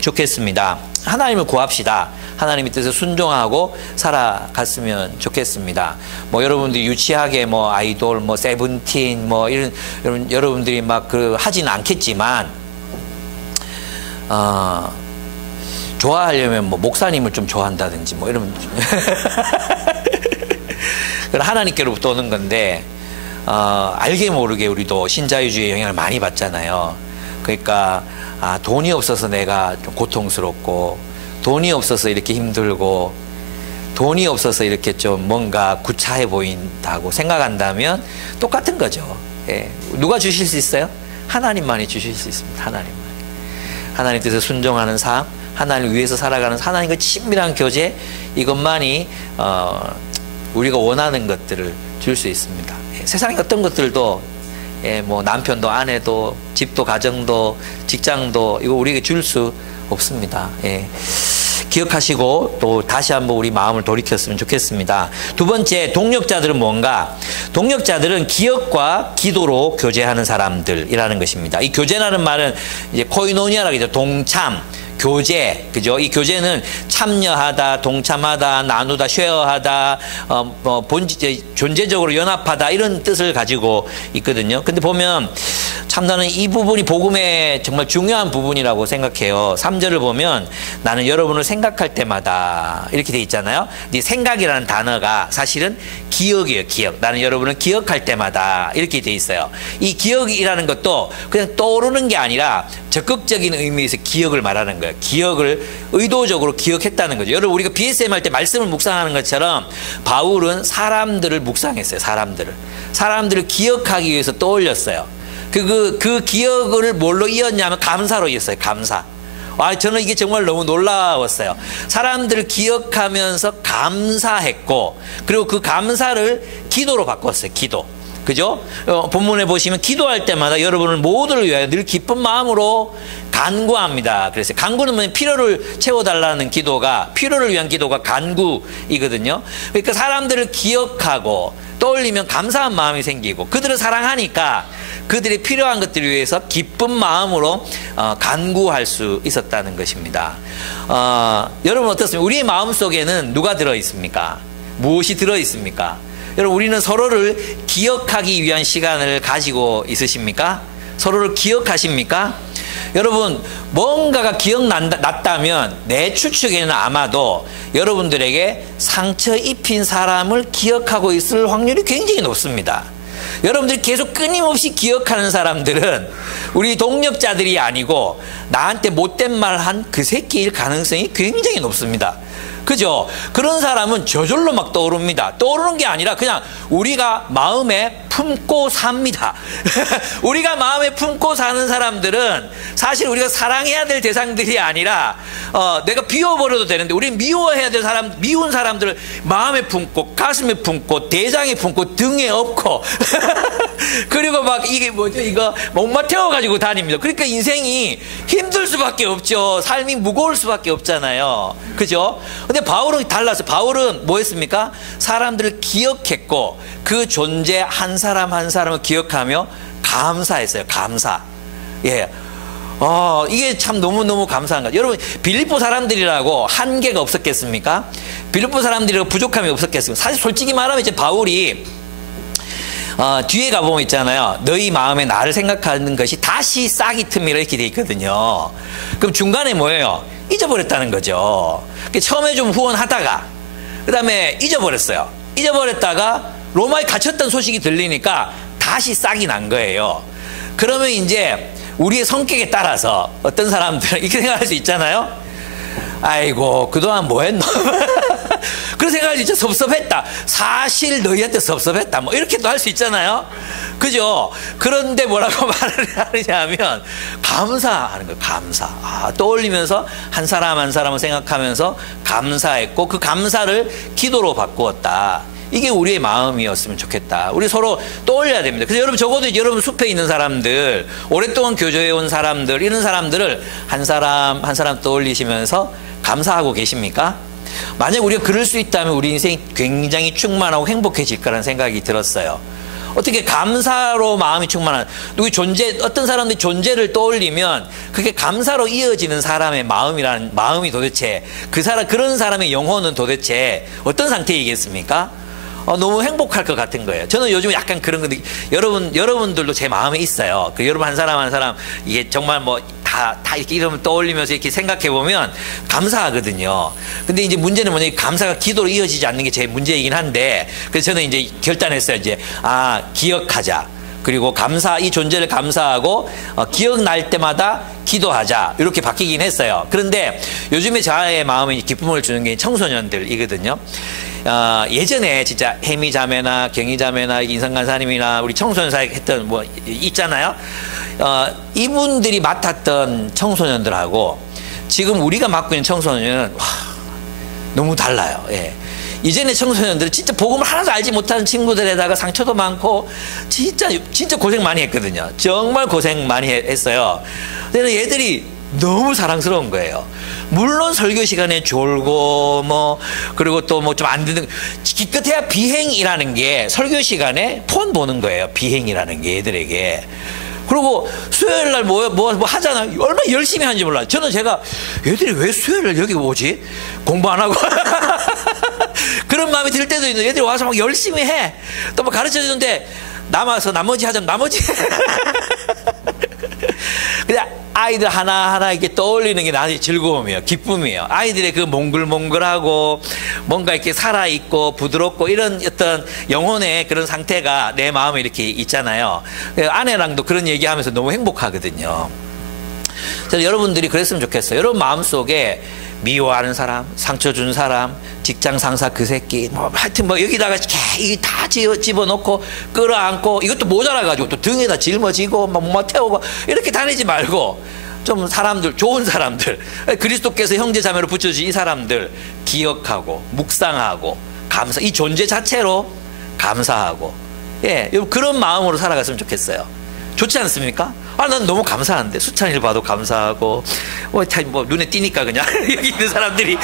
좋겠습니다. 하나님을 구합시다. 하나님의 뜻에 순종하고 살아갔으면 좋겠습니다. 뭐 여러분들이 유치하게 뭐 아이돌, 뭐 세븐틴, 뭐 이런 여러분들이 막 하지는 않겠지만 좋아하려면 뭐 목사님을 좀 좋아한다든지 뭐 이러면 하나님께로부터 오는 건데 알게 모르게 우리도 신자유주의의 영향을 많이 받잖아요. 그러니까 돈이 없어서 내가 좀 고통스럽고 돈이 없어서 이렇게 힘들고 돈이 없어서 이렇게 좀 뭔가 구차해 보인다고 생각한다면 똑같은 거죠. 예. 누가 주실 수 있어요? 하나님만이 주실 수 있습니다. 하나님 뜻에 순종하는 삶, 하나님을 위해서 살아가는 하나님과 친밀한 교제 이것만이 우리가 원하는 것들을 줄 수 있습니다. 세상의 어떤 것들도 뭐 남편도 아내도 집도 가정도 직장도 이거 우리에게 줄 수 없습니다. 기억하시고 또 다시 한번 우리 마음을 돌이켰으면 좋겠습니다. 두 번째, 동력자들은 뭔가? 동력자들은 기억과 기도로 교제하는 사람들이라는 것입니다. 이 교제라는 말은 이제 코이노니아라고 하죠. 동참, 교제, 그죠? 이 교제는 참여하다, 동참하다, 나누다, 쉐어하다, 존재적으로 연합하다 이런 뜻을 가지고 있거든요. 근데 보면 참 나는 이 부분이 복음의 정말 중요한 부분이라고 생각해요. 3절을 보면 나는 여러분을 생각할 때마다 이렇게 돼 있잖아요. 이 생각이라는 단어가 사실은 기억이에요. 기억. 나는 여러분을 기억할 때마다 이렇게 돼 있어요. 이 기억이라는 것도 그냥 떠오르는 게 아니라 적극적인 의미에서 기억을 말하는 거예요. 기억을 의도적으로 기억했다는 거죠. 여러분 우리가 BSM 할 때 말씀을 묵상하는 것처럼 바울은 사람들을 묵상했어요. 사람들을 기억하기 위해서 떠올렸어요. 그 기억을 뭘로 이었냐면 감사로 이었어요. 감사. 저는 이게 정말 너무 놀라웠어요. 사람들을 기억하면서 감사했고 그리고 그 감사를 기도로 바꿨어요. 기도. 그죠? 본문에 보시면 기도할 때마다 여러분을 모두를 위하여 늘 기쁜 마음으로 간구합니다. 그래서 간구는 뭐냐면 필요를 채워달라는 기도가 필요를 위한 기도가 간구이거든요. 그러니까 사람들을 기억하고 떠올리면 감사한 마음이 생기고 그들을 사랑하니까 그들이 필요한 것들을 위해서 기쁜 마음으로 간구할 수 있었다는 것입니다. 여러분 어떻습니까? 우리의 마음속에는 누가 들어있습니까? 무엇이 들어있습니까? 여러분 우리는 서로를 기억하기 위한 시간을 가지고 있으십니까? 서로를 기억하십니까? 여러분 뭔가가 기억났다면 내 추측에는 아마도 여러분들에게 상처 입힌 사람을 기억하고 있을 확률이 굉장히 높습니다. 여러분들이 계속 끊임없이 기억하는 사람들은 우리 동력자들이 아니고 나한테 못된 말 한 그 새끼일 가능성이 굉장히 높습니다. 그죠? 그런 사람은 저절로 막 떠오릅니다. 떠오르는 게 아니라 그냥 우리가 마음에 품고 삽니다. 우리가 마음에 품고 사는 사람들은 사실 우리가 사랑해야 될 대상들이 아니라 내가 비워버려도 되는데 우리는 미워해야 될 사람, 미운 사람들을 마음에 품고 가슴에 품고 대장에 품고 등에 업고 그리고 막 이게 뭐죠? 이거 목마 태워가지고 다닙니다. 그러니까 인생이 힘들 수밖에 없죠. 삶이 무거울 수밖에 없잖아요. 그죠? 근데 바울은 달라서 바울은 뭐 했습니까? 사람들을 기억했고 그 존재 한 사람 한 사람을 기억하며 감사했어요. 감사. 예. 이게 참 너무너무 감사한 거죠. 여러분, 빌립보 사람들이라고 한계가 없었겠습니까? 빌립보 사람들이라고 부족함이 없었겠습니까? 사실 솔직히 말하면 이제 바울이 뒤에 가보면 있잖아요. 너희 마음에 나를 생각하는 것이 다시 싹이 틉니다. 이렇게 돼 있거든요. 그럼 중간에 뭐예요? 잊어버렸다는 거죠. 처음에 좀 후원하다가, 그 다음에 잊어버렸어요. 잊어버렸다가 로마에 갇혔던 소식이 들리니까 다시 싹이 난 거예요. 그러면 이제 우리의 성격에 따라서 어떤 사람들은 이렇게 생각할 수 있잖아요. 아이고, 그동안 뭐 했노? 그런 생각이 진짜 섭섭했다. 사실 너희한테 섭섭했다. 뭐 이렇게도 할 수 있잖아요. 그죠? 그런데 뭐라고 말을 하느냐면 감사하는 거예요. 감사. 떠올리면서 한 사람 한 사람을 생각하면서 감사했고 그 감사를 기도로 바꾸었다. 이게 우리의 마음이었으면 좋겠다. 우리 서로 떠올려야 됩니다. 그래서 여러분 적어도 여러분 숲에 있는 사람들, 오랫동안 교조해온 사람들, 이런 사람들을 한 사람 한 사람 떠올리시면서 감사하고 계십니까? 만약 우리가 그럴 수 있다면 우리 인생이 굉장히 충만하고 행복해질 거라는 생각이 들었어요. 어떻게 감사로 마음이 충만한 누구 존재, 어떤 사람들이 존재를 떠올리면 그게 감사로 이어지는 사람의 마음이라는 마음이 도대체 그런 사람의 영혼은 도대체 어떤 상태이겠습니까? 너무 행복할 것 같은 거예요. 저는 요즘 약간 그런 건데 여러분들도 제 마음에 있어요. 여러분 한 사람 한 사람 이게 정말 뭐 다 이렇게 이름을 떠올리면서 이렇게 생각해 보면 감사하거든요. 근데 이제 문제는 뭐냐, 감사가 기도로 이어지지 않는 게 제 문제이긴 한데, 그래서 저는 이제 결단했어요. 이제 기억하자. 그리고 이 존재를 감사하고 기억날 때마다 기도하자. 이렇게 바뀌긴 했어요. 그런데 요즘에 저의 마음에 기쁨을 주는 게 청소년들이거든요. 예전에 진짜 혜미 자매나 경희 자매나 인성 간사님이나 우리 청소년 사역 했던 뭐 있잖아요. 이분들이 맡았던 청소년들하고 지금 우리가 맡고 있는 청소년은 너무 달라요. 예. 이전에 청소년들은 진짜 복음을 하나도 알지 못하는 친구들에다가 상처도 많고 진짜 고생 많이 했거든요. 정말 고생 많이 했어요. 근데 얘들이 너무 사랑스러운 거예요. 물론 설교 시간에 졸고 그리고 또 좀 안 듣는, 기껏해야 비행이라는 게 설교 시간에 폰 보는 거예요. 비행이라는 게 얘들에게. 그리고 수요일 날 뭐 하잖아. 얼마나 열심히 하는지 몰라요. 제가 얘들이 왜 수요일 날 여기 오지? 공부 안 하고. 그런 마음이 들 때도 있는데 얘들이 와서 막 열심히 해. 또 막 가르쳐 주는데 남아서 나머지 하자면 나머지. 근데 아이들 하나하나 이렇게 떠올리는 게 나중에 즐거움이에요. 기쁨이에요. 아이들의 그 몽글몽글하고 뭔가 이렇게 살아있고 부드럽고 이런 어떤 영혼의 그런 상태가 내 마음에 이렇게 있잖아요. 아내랑도 그런 얘기하면서 너무 행복하거든요. 그래서 여러분들이 그랬으면 좋겠어요. 여러분 마음속에 미워하는 사람, 상처 준 사람, 직장 상사 그 새끼, 하여튼 여기다가 이게 다 집어넣고 끌어안고 이것도 모자라가지고 또 등에다 짊어지고 막 태우고 이렇게 다니지 말고 좀 사람들, 좋은 사람들, 그리스도께서 형제 자매로 붙여주신 이 사람들 기억하고 묵상하고 이 존재 자체로 감사하고, 예, 그런 마음으로 살아갔으면 좋겠어요. 좋지 않습니까? 난 너무 감사한데 수찬이를 봐도 감사하고 뭐 눈에 띄니까 그냥 여기 있는 사람들이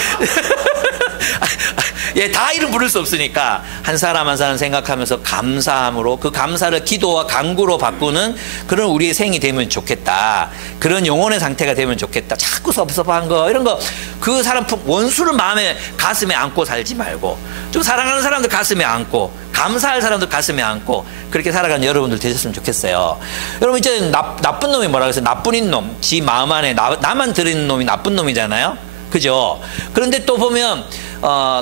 예, 다 이름 부를 수 없으니까 한 사람 한 사람 생각하면서 감사함으로 그 감사를 기도와 간구로 바꾸는 그런 우리의 생이 되면 좋겠다. 그런 영혼의 상태가 되면 좋겠다. 자꾸 섭섭한 거 이런 거 그 사람 원수를 마음에 가슴에 안고 살지 말고 좀 사랑하는 사람들 가슴에 안고 감사할 사람들 가슴에 안고 그렇게 살아가는 여러분들 되셨으면 좋겠어요. 여러분 이제 나쁜 놈이 뭐라 그랬어요? 나쁜 놈, 지 마음 안에 나만 들이는 놈이 나쁜 놈이잖아요. 그죠? 그런데 또 보면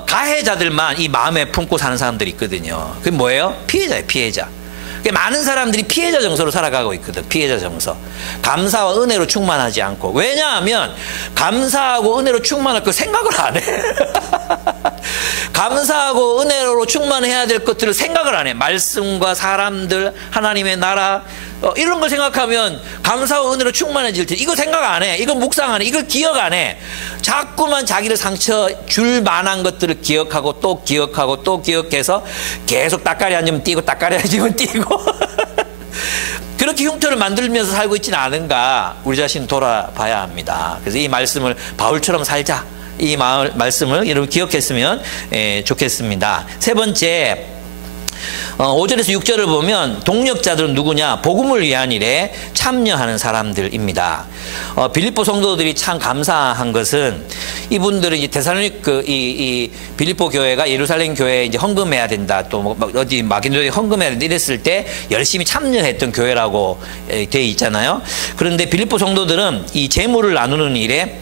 가해자들만 이 마음에 품고 사는 사람들이 있거든요. 그게 뭐예요? 피해자예요. 피해자. 많은 사람들이 피해자 정서로 살아가고 있거든. 피해자 정서. 감사와 은혜로 충만하지 않고. 왜냐하면 감사하고 은혜로 충만할 거 생각을 안 해. 감사하고 은혜로 충만해야 될 것들을 생각을 안 해. 말씀과 사람들, 하나님의 나라, 이런 걸 생각하면 감사와 은혜로 충만해질 때 이거 생각 안 해. 이거 묵상 안 해. 이걸 기억 안 해. 자꾸만 자기를 상처 줄 만한 것들을 기억하고 또 기억하고 또 기억해서 계속 따까리 앉으면 뛰고 따까리 앉으면 뛰고 그렇게 흉터를 만들면서 살고 있지는 않은가, 우리 자신 돌아봐야 합니다. 그래서 이 말씀을 바울처럼 살자, 이 말씀을 여러분 기억했으면 좋겠습니다. 세 번째, 5절에서 6절을 보면 동력자들은 누구냐? 복음을 위한 일에 참여하는 사람들입니다. 빌립보 성도들이 참 감사한 것은, 이분들은 이제 데살로니가 이 빌립보 교회가 예루살렘 교회에 이제 헌금해야 된다, 또 뭐 어디 마게도니아에 헌금해야 된다 이랬을 때 열심히 참여했던 교회라고 돼 있잖아요. 그런데 빌립보 성도들은 이 재물을 나누는 일에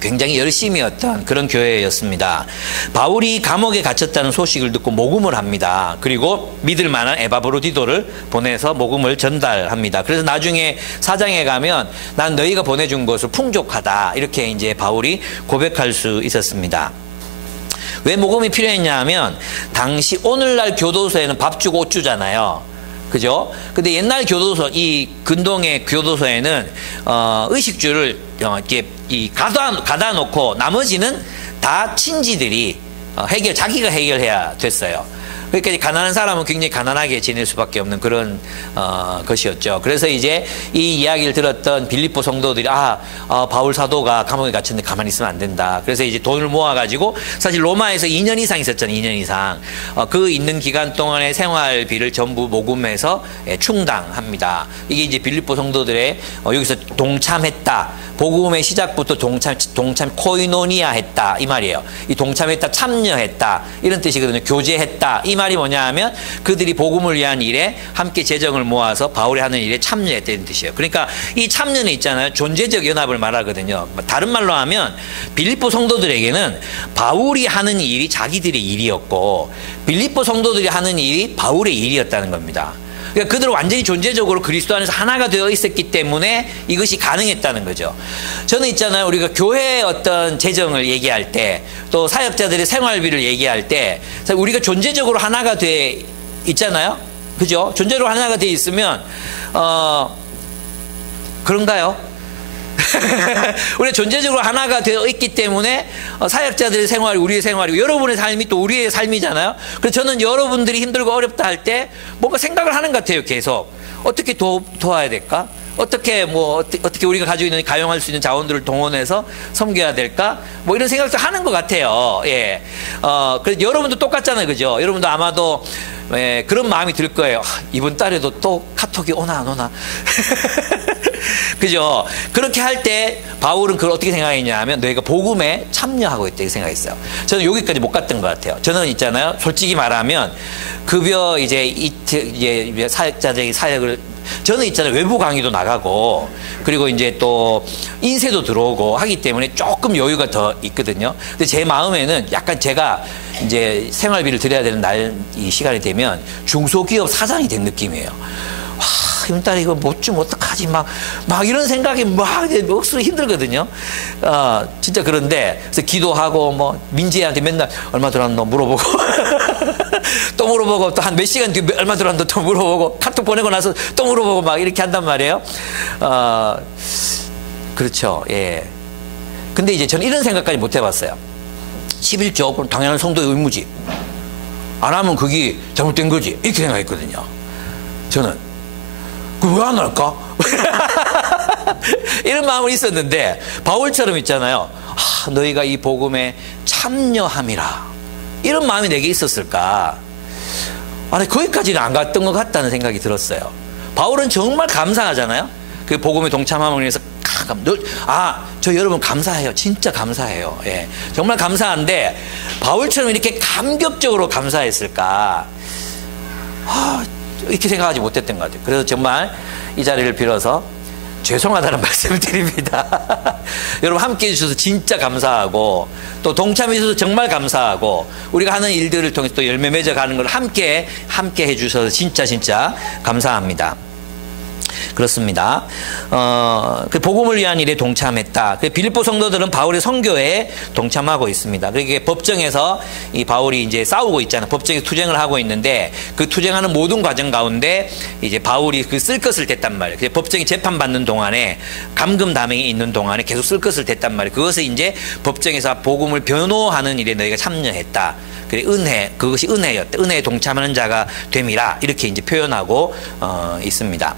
굉장히 열심히 했던 그런 교회였습니다. 바울이 감옥에 갇혔다는 소식을 듣고 모금을 합니다. 그리고 믿을 만한 에바브로디도를 보내서 모금을 전달합니다. 그래서 나중에 사장에 가면 난 너희가 보내준 것을 풍족하다, 이렇게 이제 바울이 고백할 수 있었습니다. 왜 모금이 필요했냐 하면, 당시 오늘날 교도소에는 밥 주고 옷 주잖아요. 그죠? 근데 옛날 교도소, 이 근동의 교도소에는 의식주를 이렇게 가다 놓고 나머지는 다 친지들이 자기가 해결해야 됐어요. 그러니까 가난한 사람은 굉장히 가난하게 지낼 수밖에 없는 그런 것이었죠. 그래서 이제 이 이야기를 들었던 빌립보 성도들이 바울 사도가 감옥에 갇혔는데 가만히 있으면 안 된다. 그래서 이제 돈을 모아가지고, 사실 로마에서 2년 이상 있었잖아요. 2년 이상. 그 있는 기간 동안의 생활비를 전부 모금해서 충당합니다. 이게 이제 빌립보 성도들의 여기서 동참했다, 복음의 시작부터 동참 코이노니아 했다, 이 말이에요. 이 동참했다, 참여했다, 이런 뜻이거든요. 교제했다, 이 말이 뭐냐 하면 그들이 복음을 위한 일에 함께 재정을 모아서 바울이 하는 일에 참여했다는 뜻이에요. 그러니까 이 참여는 있잖아요, 존재적 연합을 말하거든요. 다른 말로 하면 빌립보 성도들에게는 바울이 하는 일이 자기들의 일이었고, 빌립보 성도들이 하는 일이 바울의 일이었다는 겁니다. 그러니까 그들은 완전히 존재적으로 그리스도 안에서 하나가 되어 있었기 때문에 이것이 가능했다는 거죠. 저는 있잖아요, 우리가 교회의 어떤 재정을 얘기할 때, 또 사역자들의 생활비를 얘기할 때, 우리가 존재적으로 하나가 돼 있잖아요. 그죠? 존재로 하나가 돼 있으면 그런가요? 우리가 존재적으로 하나가 되어 있기 때문에 사역자들의 생활이 우리의 생활이고, 여러분의 삶이 또 우리의 삶이잖아요. 그래서 저는 여러분들이 힘들고 어렵다 할 때 뭔가 생각을 하는 것 같아요. 계속 어떻게 도와야 될까? 어떻게 우리가 가지고 있는 가용할 수 있는 자원들을 동원해서 섬겨야 될까? 뭐 이런 생각도 하는 것 같아요. 예. 그래서 여러분도 똑같잖아요. 그죠? 여러분도 아마도 그런 마음이 들 거예요. 이번 달에도 또 카톡이 오나 안 오나. 그죠? 그렇게 할 때 바울은 그걸 어떻게 생각했냐 하면, 너희가 복음에 참여하고 있다, 이렇게 생각했어요. 저는 여기까지 못 갔던 것 같아요. 저는 있잖아요, 솔직히 말하면 급여 이제 사역자들의 사역을, 저는 있잖아요, 외부 강의도 나가고, 그리고 이제 또 인쇄도 들어오고 하기 때문에 조금 여유가 더 있거든요. 근데 제 마음에는 약간 제가 이제 생활비를 드려야 되는 이 시간이 되면 중소기업 사장이 된 느낌이에요. 이번 달에 이거 못 주면 어떡하지? 막 이런 생각이 억수로 힘들거든요. 진짜 그런데, 그래서 기도하고, 민지한테 맨날 얼마 들어왔노 물어보고, 또 물어보고, 또 한 몇 시간 뒤에 얼마 들어왔노 또 물어보고, 카톡 보내고 나서 또 물어보고 막 이렇게 한단 말이에요. 그렇죠. 예. 근데 이제 저는 이런 생각까지 못 해봤어요. 11조, 그럼 당연한 성도의 의무지. 안 하면 그게 잘못된 거지. 이렇게 생각했거든요. 저는. 그 왜 안 할까? 이런 마음은 있었는데, 바울처럼 있잖아요. 너희가 이 복음에 참여함이라, 이런 마음이 내게 있었을까? 거기까지는 안 갔던 것 같다는 생각이 들었어요. 바울은 정말 감사하잖아요. 그 복음에 동참함을 위해서 저 여러분 감사해요. 진짜 감사해요. 예. 정말 감사한데, 바울처럼 이렇게 감격적으로 감사했을까? 이렇게 생각하지 못했던 것 같아요. 그래서 정말 이 자리를 빌어서 죄송하다는 말씀을 드립니다. 여러분 함께 해주셔서 진짜 감사하고, 또 동참해 주셔서 정말 감사하고, 우리가 하는 일들을 통해서 또 열매 맺어가는 걸 함께 해주셔서 진짜 감사합니다. 그렇습니다. 그 복음을 위한 일에 동참했다. 그 빌립보 성도들은 바울의 선교에 동참하고 있습니다. 그러니까 법정에서 이 바울이 이제 싸우고 있잖아요. 법정에서 투쟁을 하고 있는데 그 투쟁하는 모든 과정 가운데 이제 바울이 그 쓸 것을 댔단 말이에요. 법정이 재판받는 동안에 감금 담행이 있는 동안에 계속 쓸 것을 댔단 말이에요. 그것을 이제 법정에서 복음을 변호하는 일에 너희가 참여했다. 그래 은혜, 그것이 은혜였다. 은혜에 동참하는 자가 됨이라 이렇게 이제 표현하고 있습니다.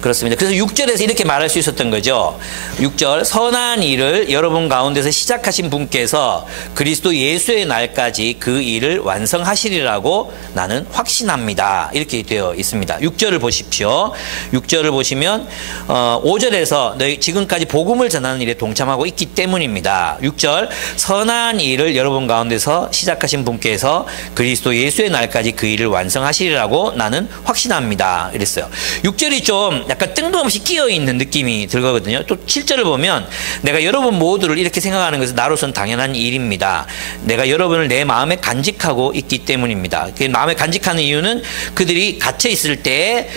그렇습니다. 그래서 6절에서 이렇게 말할 수 있었던 거죠. 6절 선한 일을 여러분 가운데서 시작하신 분께서 그리스도 예수의 날까지 그 일을 완성하시리라고 나는 확신합니다. 이렇게 되어 있습니다. 6절을 보십시오. 6절을 보시면 5절에서 너희 지금까지 복음을 전하는 일에 동참하고 있기 때문입니다. 6절 선한 일을 여러분 가운데서 시작하신 분께서 그리스도 예수의 날까지 그 일을 완성하시리라고 나는 확신합니다. 이랬어요. 6절이 좀 약간 뜬금없이 끼어있는 느낌이 들거든요. 또 7절을 보면 내가 여러분 모두를 이렇게 생각하는 것은 나로서는 당연한 일입니다. 내가 여러분을 내 마음에 간직하고 있기 때문입니다. 그 마음에 간직하는 이유는 그들이 갇혀 있을 때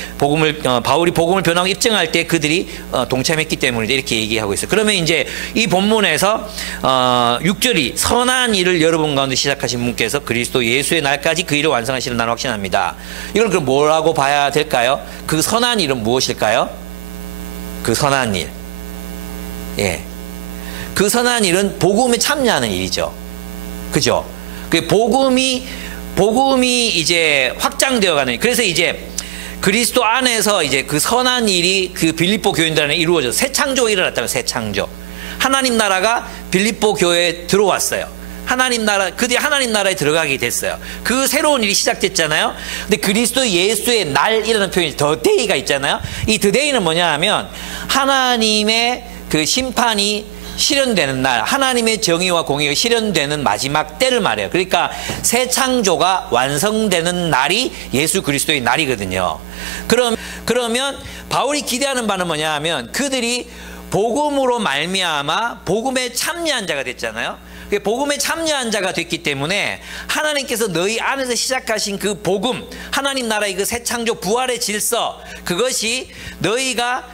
바울이 복음을 변하고 입증할 때 그들이 동참했기 때문이다. 이렇게 얘기하고 있어요. 그러면 이제 이 본문에서 6절이 선한 일을 여러분 가운데 시작하신 분께서 그리스도 예수의 날까지 그 일을 완성하시리라 나는 확신합니다. 이걸 그럼 뭐라고 봐야 될까요? 그 선한 일은 무엇일까요? 그 선한 일. 예. 그 선한 일은 복음에 참여하는 일이죠. 그죠? 그 복음이 이제 확장되어 가는 일. 그래서 이제 그리스도 안에서 이제 그 선한 일이 그 빌립보 교인들 안에 이루어져서 새 창조가 일어났다면 새 창조. 하나님 나라가 빌립보 교회에 들어왔어요. 그들이 하나님 나라에 들어가게 됐어요. 그 새로운 일이 시작됐잖아요. 근데 그리스도 예수의 날이라는 표현이 더 데이가 있잖아요. 이 더 데이는 뭐냐 하면 하나님의 그 심판이 실현되는 날, 하나님의 정의와 공의가 실현되는 마지막 때를 말해요. 그러니까 새 창조가 완성되는 날이 예수 그리스도의 날이거든요. 그러면 바울이 기대하는 바는 뭐냐 하면 그들이 복음으로 말미암아 복음에 참여한 자가 됐잖아요. 복음에 참여한 자가 됐기 때문에 하나님께서 너희 안에서 시작하신 그 복음, 하나님 나라의 그 새 창조 부활의 질서, 그것이 너희가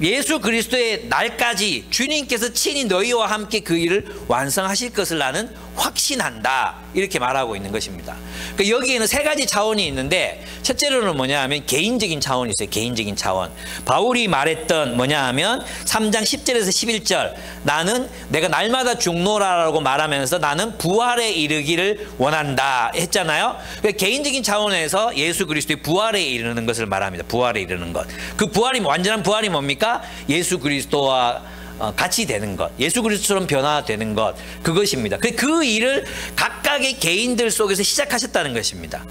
예수 그리스도의 날까지 주님께서 친히 너희와 함께 그 일을 완성하실 것을 나는 확신한다. 이렇게 말하고 있는 것입니다. 그러니까 여기에는 세 가지 차원이 있는데 첫째로는 뭐냐 하면 개인적인 차원이 있어요. 개인적인 차원. 바울이 말했던 뭐냐 하면 3장 10절에서 11절 나는 내가 날마다 죽노라라고 말하면서 나는 부활에 이르기를 원한다 했잖아요. 그러니까 개인적인 차원에서 예수 그리스도의 부활에 이르는 것을 말합니다. 부활에 이르는 것. 그 부활이 완전한 부활이 뭡니까? 예수 그리스도와 같이 되는 것, 예수 그리스도처럼 변화되는 것, 그것입니다. 그 일을 각각의 개인들 속에서 시작하셨다는 것입니다.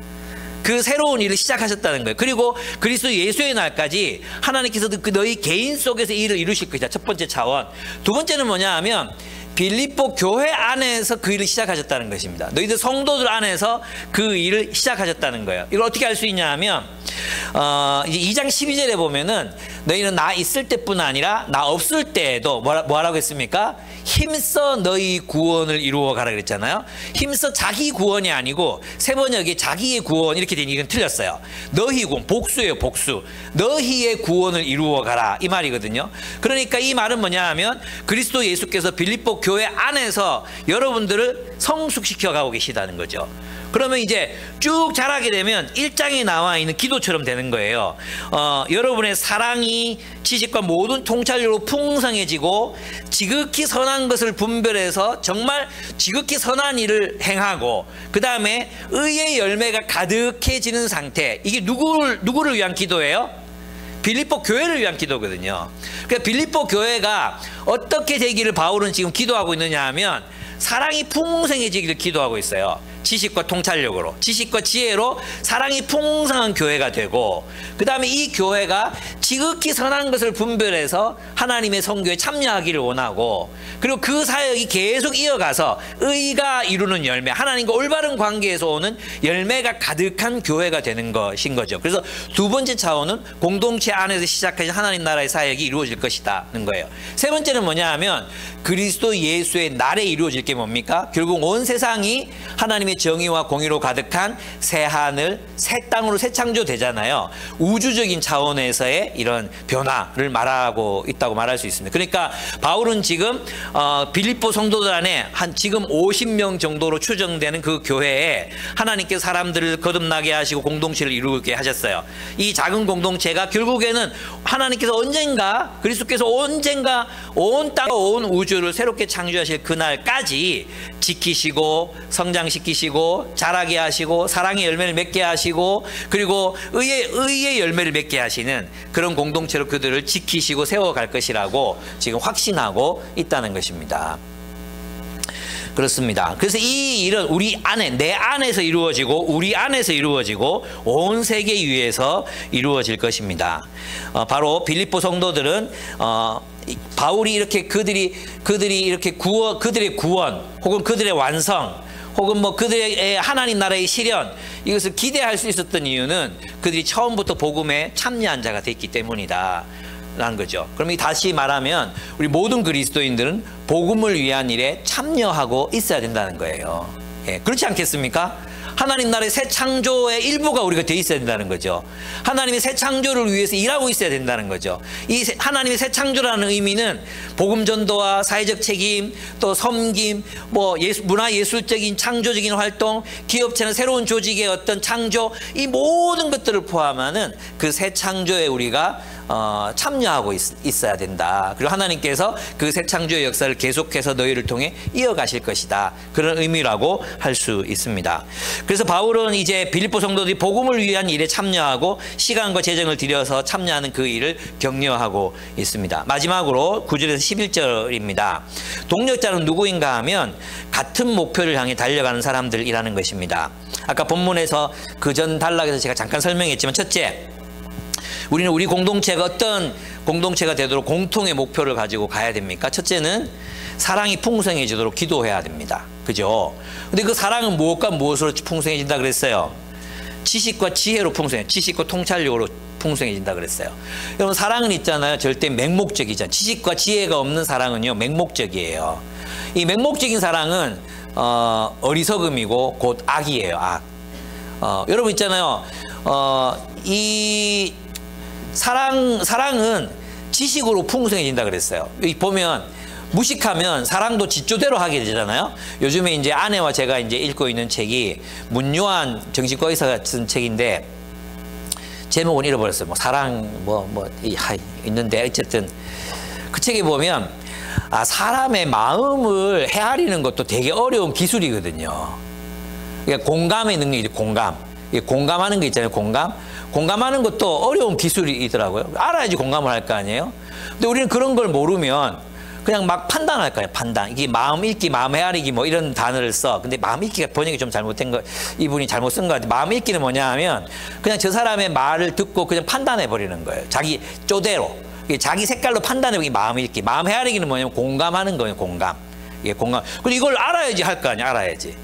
그 새로운 일을 시작하셨다는 거예요. 그리고 그리스도 예수의 날까지 하나님께서 그 너희 개인 속에서 이 일을 이루실 것이다. 첫 번째 차원. 두 번째는 뭐냐 하면 빌립보 교회 안에서 그 일을 시작하셨다는 것입니다. 너희들 성도들 안에서 그 일을 시작하셨다는 거예요. 이걸 어떻게 알 수 있냐 하면 이제 2장 12절에 보면은 너희는 나 있을 때뿐 아니라 나 없을 때에도 뭐라고 했습니까? 힘써 너희 구원을 이루어 가라 그랬잖아요. 힘써 자기 구원이 아니고 세 번역에 자기의 구원 이렇게 되니 이건 틀렸어요. 너희 구원, 복수예요. 복수. 너희의 구원을 이루어 가라 이 말이거든요. 그러니까 이 말은 뭐냐 하면 그리스도 예수께서 빌립보 교회 안에서 여러분들을 성숙시켜 가고 계시다는 거죠. 그러면 이제 쭉 자라게 되면 1장에 나와 있는 기도처럼 되는 거예요. 여러분의 사랑이 지식과 모든 통찰력으로 풍성해지고 지극히 선한 것을 분별해서 정말 지극히 선한 일을 행하고 그 다음에 의의 열매가 가득해지는 상태. 이게 누구를 위한 기도예요? 빌립보 교회를 위한 기도거든요. 그러니까 빌립보 교회가 어떻게 되기를 바울은 지금 기도하고 있느냐 하면 사랑이 풍성해지기를 기도하고 있어요. 지식과 통찰력으로, 지식과 지혜로 사랑이 풍성한 교회가 되고 그 다음에 이 교회가 지극히 선한 것을 분별해서 하나님의 선교에 참여하기를 원하고 그리고 그 사역이 계속 이어가서 의가 이루는 열매, 하나님과 올바른 관계에서 오는 열매가 가득한 교회가 되는 것인 거죠. 그래서 두 번째 차원은 공동체 안에서 시작하신 하나님 나라의 사역이 이루어질 것이다는 거예요. 세 번째는 뭐냐 하면 그리스도 예수의 날에 이루어질 게 뭡니까? 결국 온 세상이 하나님의 하나님의 정의와 공의로 가득한 새 하늘, 새 땅으로 새 창조되잖아요. 우주적인 차원에서의 이런 변화를 말하고 있다고 말할 수 있습니다. 그러니까 바울은 지금 빌립보 성도들 안에 한 지금 50명 정도로 추정되는 그 교회에 하나님께서 사람들을 거듭나게 하시고 공동체를 이루게 하셨어요. 이 작은 공동체가 결국에는 하나님께서 언젠가, 그리스도께서 언젠가 온 땅, 온 우주를 새롭게 창조하실 그날까지 지키시고 성장시키시고 자라게 하시고 사랑의 열매를 맺게 하시고 그리고 의의 열매를 맺게 하시는 그런 공동체로 그들을 지키시고 세워갈 것이라고 지금 확신하고 있다는 것입니다. 그렇습니다. 그래서 이 일은 우리 안에, 내 안에서 이루어지고 우리 안에서 이루어지고 온 세계 위에서 이루어질 것입니다. 바로 빌립보 성도들은 바울이 이렇게 그들이 이렇게 그들의 구원 혹은 그들의 완성 혹은 뭐 그들의 하나님 나라의 실현 이것을 기대할 수 있었던 이유는 그들이 처음부터 복음에 참여한 자가 됐기 때문이다 라는 거죠. 그럼 다시 말하면 우리 모든 그리스도인들은 복음을 위한 일에 참여하고 있어야 된다는 거예요. 예, 그렇지 않겠습니까? 하나님 나라의 새 창조의 일부가 우리가 돼 있어야 된다는 거죠. 하나님의 새 창조를 위해서 일하고 있어야 된다는 거죠. 이 하나님의 새 창조라는 의미는 복음 전도와 사회적 책임, 또 섬김, 뭐 문화 예술적인 창조적인 활동, 기업체는 새로운 조직의 어떤 창조, 이 모든 것들을 포함하는 그 새 창조에 우리가 참여하고 있어야 된다. 그리고 하나님께서 그 새 창조의 역사를 계속해서 너희를 통해 이어가실 것이다. 그런 의미라고 할 수 있습니다. 그래서 바울은 이제 빌립보 성도들이 복음을 위한 일에 참여하고 시간과 재정을 들여서 참여하는 그 일을 격려하고 있습니다. 마지막으로 9절에서 11절입니다. 동력자는 누구인가 하면 같은 목표를 향해 달려가는 사람들이라는 것입니다. 아까 본문에서 그 전 단락에서 제가 잠깐 설명했지만 첫째, 우리는 우리 공동체가 어떤 공동체가 되도록 공통의 목표를 가지고 가야 됩니까? 첫째는 사랑이 풍성해지도록 기도해야 됩니다. 그죠? 근데 그 사랑은 무엇과 무엇으로 풍성해진다 그랬어요? 지식과 지혜로 풍성해, 지식과 통찰력으로 풍성해진다 그랬어요. 여러분, 사랑은 있잖아요. 절대 맹목적이잖아요. 지식과 지혜가 없는 사랑은요, 맹목적이에요. 이 맹목적인 사랑은 어리석음이고 곧 악이에요. 악. 여러분 있잖아요. 이 사랑은 지식으로 풍성해진다 그랬어요. 여기 보면 무식하면 사랑도 지조대로 하게 되잖아요. 요즘에 이제 아내와 제가 이제 읽고 있는 책이 문요한 정신과 의사가 쓴 책인데 제목은 잃어버렸어요. 뭐 사랑 있는데 어쨌든 그 책에 보면 사람의 마음을 헤아리는 것도 되게 어려운 기술이거든요. 그러니까 공감의 능력이죠. 공감하는 거 있잖아요. 공감하는 것도 어려운 기술이더라고요. 알아야지 공감을 할 거 아니에요. 근데 우리는 그런 걸 모르면 그냥 막 판단할 거예요. 판단. 이게 마음 읽기, 마음 헤아리기 뭐 이런 단어를 써. 근데 마음 읽기가 번역이 좀 잘못된 거, 이분이 잘못 쓴 거 같아요. 마음 읽기는 뭐냐 하면 그냥 저 사람의 말을 듣고 그냥 판단해 버리는 거예요. 자기 쪼대로. 자기 색깔로 판단해 보기 마음 읽기. 마음 헤아리기는 뭐냐면 공감하는 거예요. 공감. 이게 공감. 근데 이걸 알아야지 할 거 아니에요. 알아야지.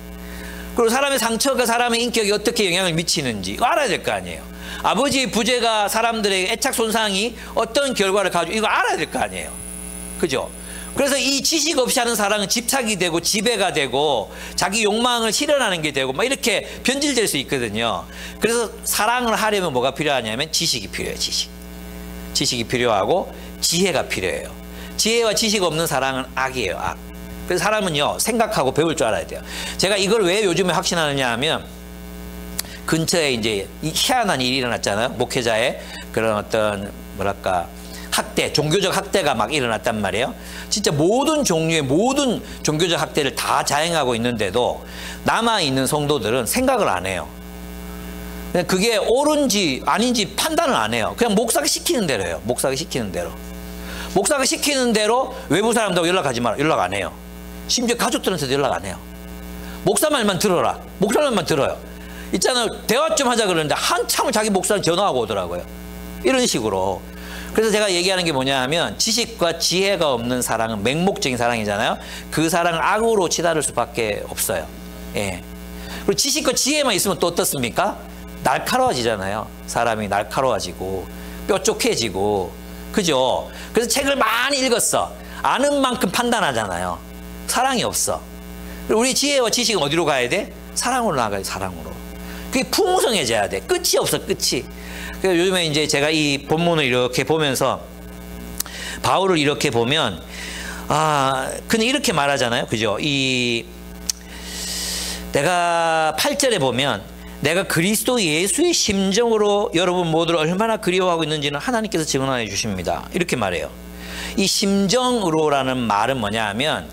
그리고 사람의 상처가 사람의 인격에 어떻게 영향을 미치는지 이거 알아야 될 거 아니에요. 아버지의 부재가 사람들의 애착 손상이 어떤 결과를 가지고 이거 알아야 될 거 아니에요. 그죠? 그래서 이 지식 없이 하는 사랑은 집착이 되고 지배가 되고 자기 욕망을 실현하는 게 되고 막 이렇게 변질될 수 있거든요. 그래서 사랑을 하려면 뭐가 필요하냐면 지식이 필요해요. 지식이 필요하고 지혜가 필요해요. 지혜와 지식 없는 사랑은 악이에요. 악. 그래서 사람은요 생각하고 배울 줄 알아야 돼요. 제가 이걸 왜 요즘에 확신하느냐 하면 근처에 이제 희한한 일이 일어났잖아요. 목회자의 그런 어떤 뭐랄까 학대, 종교적 학대가 막 일어났단 말이에요. 진짜 모든 종류의 모든 종교적 학대를 다 자행하고 있는데도 남아있는 성도들은 생각을 안 해요. 그게 옳은지 아닌지 판단을 안 해요. 그냥 목사가 시키는 대로 해요. 목사가 시키는 대로 외부 사람들하고 연락하지 마라. 연락 안 해요. 심지어 가족들한테도 연락 안 해요. 목사 말만 들어라. 목사 말만 들어요. 있잖아요. 대화 좀 하자 그러는데 한참을 자기 목사는 전화하고 오더라고요. 이런 식으로. 그래서 제가 얘기하는 게 뭐냐 하면 지식과 지혜가 없는 사랑은 맹목적인 사랑이잖아요. 그 사랑을 악으로 치달을 수밖에 없어요. 예. 그리고 지식과 지혜만 있으면 또 어떻습니까? 날카로워지잖아요. 사람이 날카로워지고 뾰족해지고 그죠? 그래서 책을 많이 읽었어. 아는 만큼 판단하잖아요. 사랑이 없어. 우리 지혜와 지식은 어디로 가야 돼? 사랑으로 나아가요. 사랑으로. 그게 풍성해져야 돼. 끝이 없어. 끝이. 그래서 요즘에 이제 제가 이 본문을 이렇게 보면서 바울을 이렇게 보면 그는 이렇게 말하잖아요. 그죠? 내가 8절에 보면 내가 그리스도 예수의 심정으로 여러분 모두를 얼마나 그리워하고 있는지는 하나님께서 증언해 주십니다. 이렇게 말해요. 이 심정으로라는 말은 뭐냐 하면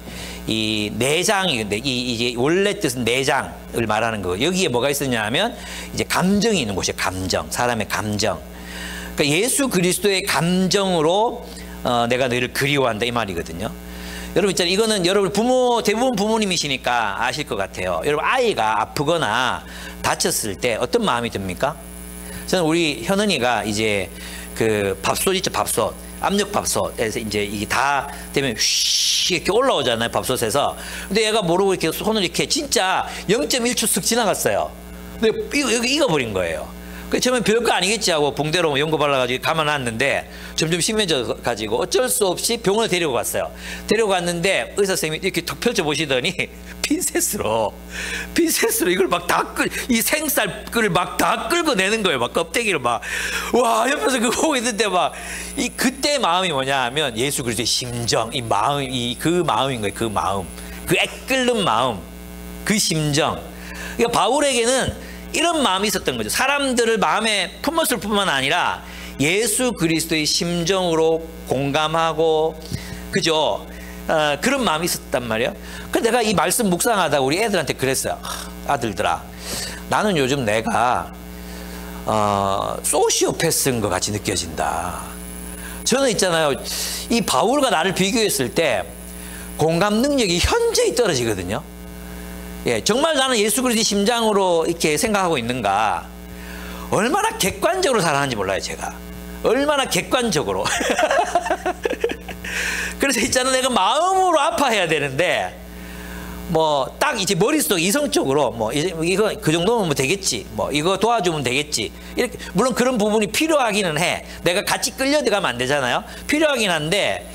이 내장이 근데 이게 원래 뜻은 내장을 말하는 거고 여기에 뭐가 있었냐 하면 이제 감정이 있는 곳이에요. 감정. 사람의 감정. 그러니까 예수 그리스도의 감정으로 내가 너희를 그리워한다 이 말이거든요. 여러분 있잖아요. 이거는 여러분 대부분 부모님이시니까 아실 것 같아요. 여러분 아이가 아프거나 다쳤을 때 어떤 마음이 듭니까? 저는 우리 현은이가 이제 그 밥솥 있죠. 밥솥. 압력 밥솥에서 이제 이게 다 되면 휘 이렇게 올라오잖아요. 밥솥에서. 근데 얘가 모르고 이렇게 손을 이렇게 진짜 0.1초 쓱 지나갔어요. 근데 여기 익어버린 거예요. 처음엔 별거 아니겠지 하고 붕대로 연고 발라가지고 가만놨는데 점점 심해져 가지고 어쩔 수 없이 병원에 데리고 갔어요. 데리고 갔는데 의사 선생님이 이렇게 턱 펼쳐 보시더니 핀셋으로 이걸 막 다 이 생쌀을 막 다 끌고내는 거예요. 막 껍데기를 막 와 옆에서 그거 보고 있는데 막 그때 마음이 뭐냐 하면 예수 그리스도의 심정 이 마음 그 마음인 거예요. 그 마음 그 애끓는 마음 그 심정. 그러니까 바울에게는 이런 마음이 있었던 거죠. 사람들을 마음에 품었을 뿐만 아니라 예수 그리스도의 심정으로 공감하고 그죠? 그런 마음이 있었단 말이에요. 그래서 내가 이 말씀 묵상하다가 우리 애들한테 그랬어요. 아들들아, 나는 요즘 내가 소시오패스인 것 같이 느껴진다. 저는 있잖아요. 이 바울과 나를 비교했을 때 공감 능력이 현저히 떨어지거든요. 예, 정말 나는 예수 그리스도의 심장으로 이렇게 생각하고 있는가? 얼마나 객관적으로 살아가는지 몰라요, 제가. 얼마나 객관적으로. 그래서 있잖아, 내가 마음으로 아파해야 되는데, 뭐, 딱 이제 머릿속 이성적으로, 뭐, 이거, 그 정도면 뭐 되겠지. 뭐, 이거 도와주면 되겠지. 이렇게, 물론 그런 부분이 필요하기는 해. 내가 같이 끌려들어가면 안 되잖아요. 필요하긴 한데,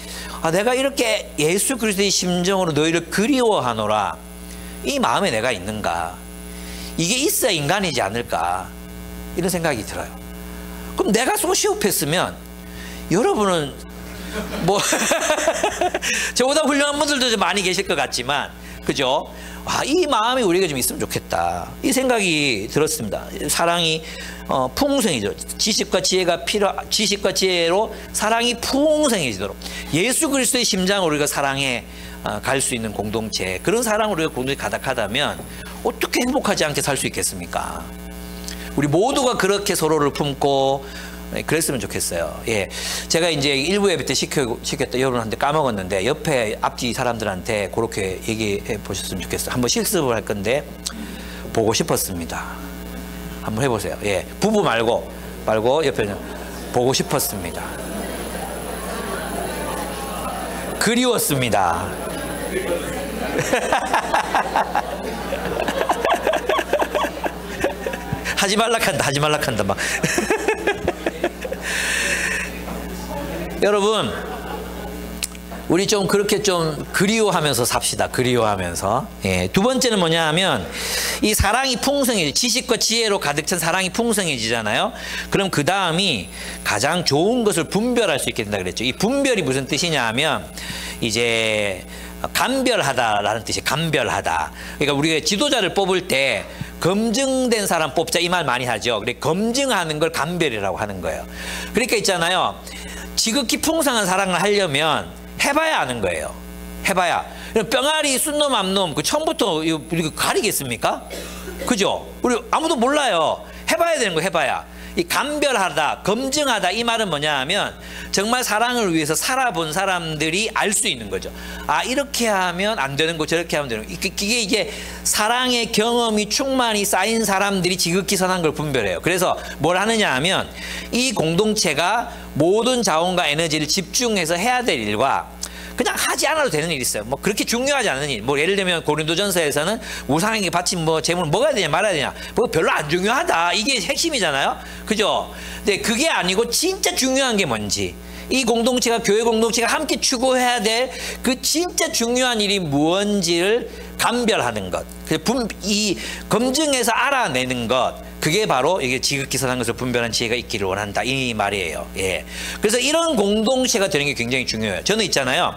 내가 이렇게 예수 그리스도의 심정으로 너희를 그리워하노라. 이 마음에 내가 있는가? 이게 있어야 인간이지 않을까? 이런 생각이 들어요. 그럼 내가 소시오패스면 여러분은 뭐 저보다 훌륭한 분들도 좀 많이 계실 것 같지만 그죠? 이 마음이 우리가 좀 있으면 좋겠다. 이 생각이 들었습니다. 사랑이 풍성해져. 지식과 지혜로 사랑이 풍성해지도록 예수 그리스도의 심장으로 우리가 사랑해 갈 수 있는 공동체, 그런 사랑으로 우리가 공동체 가득하다면 어떻게 행복하지 않게 살 수 있겠습니까? 우리 모두가 그렇게 서로를 품고 그랬으면 좋겠어요. 예, 제가 이제 일부 예배 때 시켰다 여러분한테 까먹었는데 옆에 앞뒤 사람들한테 그렇게 얘기해 보셨으면 좋겠어요. 한번 실습을 할 건데 보고 싶었습니다. 한번 해보세요. 예, 부부 말고 옆에는 보고 싶었습니다. 그리웠습니다. 하지 말락한다 막. 여러분, 우리 좀 그렇게 좀 그리워하면서 삽시다. 그리워하면서. 예, 두 번째는 뭐냐 하면 이 사랑이 풍성해지, 지식과 지혜로 가득 찬 사랑이 풍성해지잖아요. 그럼 그 다음이 가장 좋은 것을 분별할 수 있게 된다 그랬죠. 이 분별이 무슨 뜻이냐 하면 이제 감별하다라는 뜻이에요. 감별하다. 그러니까 우리가 지도자를 뽑을 때 검증된 사람 뽑자 이 말 많이 하죠. 그래, 검증하는 걸 감별이라고 하는 거예요. 그러니까 있잖아요. 지극히 풍성한 사랑을 하려면 해봐야 아는 거예요. 해봐야. 뿅아리 순놈 암놈 그 처음부터 우리가 가리겠습니까? 그죠? 우리 아무도 몰라요. 해봐야 되는 거 해봐야. 이 감별하다, 검증하다 이 말은 뭐냐 하면 정말 사랑을 위해서 살아본 사람들이 알 수 있는 거죠. 이렇게 하면 안 되는 거 저렇게 하면 되는 거. 이게 이제 사랑의 경험이 충만히 쌓인 사람들이 지극히 선한 걸 분별해요. 그래서 뭘 하느냐 하면 이 공동체가 모든 자원과 에너지를 집중해서 해야 될 일과 그냥 하지 않아도 되는 일이 있어요. 뭐 그렇게 중요하지 않은 일. 뭐 예를 들면 고린도전서에서는 우상에게 바친 뭐 재물을 먹어야 되냐 말아야 되냐. 뭐 별로 안 중요하다. 이게 핵심이잖아요. 그죠? 근데 그게 아니고 진짜 중요한 게 뭔지. 이 공동체가 교회 공동체가 함께 추구해야 될 그 진짜 중요한 일이 무언지를 감별하는 것, 이 검증해서 알아내는 것, 그게 바로 이게 지극히 선한 것을 분별한 지혜가 있기를 원한다 이 말이에요. 예. 그래서 이런 공동체가 되는 게 굉장히 중요해요. 저는 있잖아요.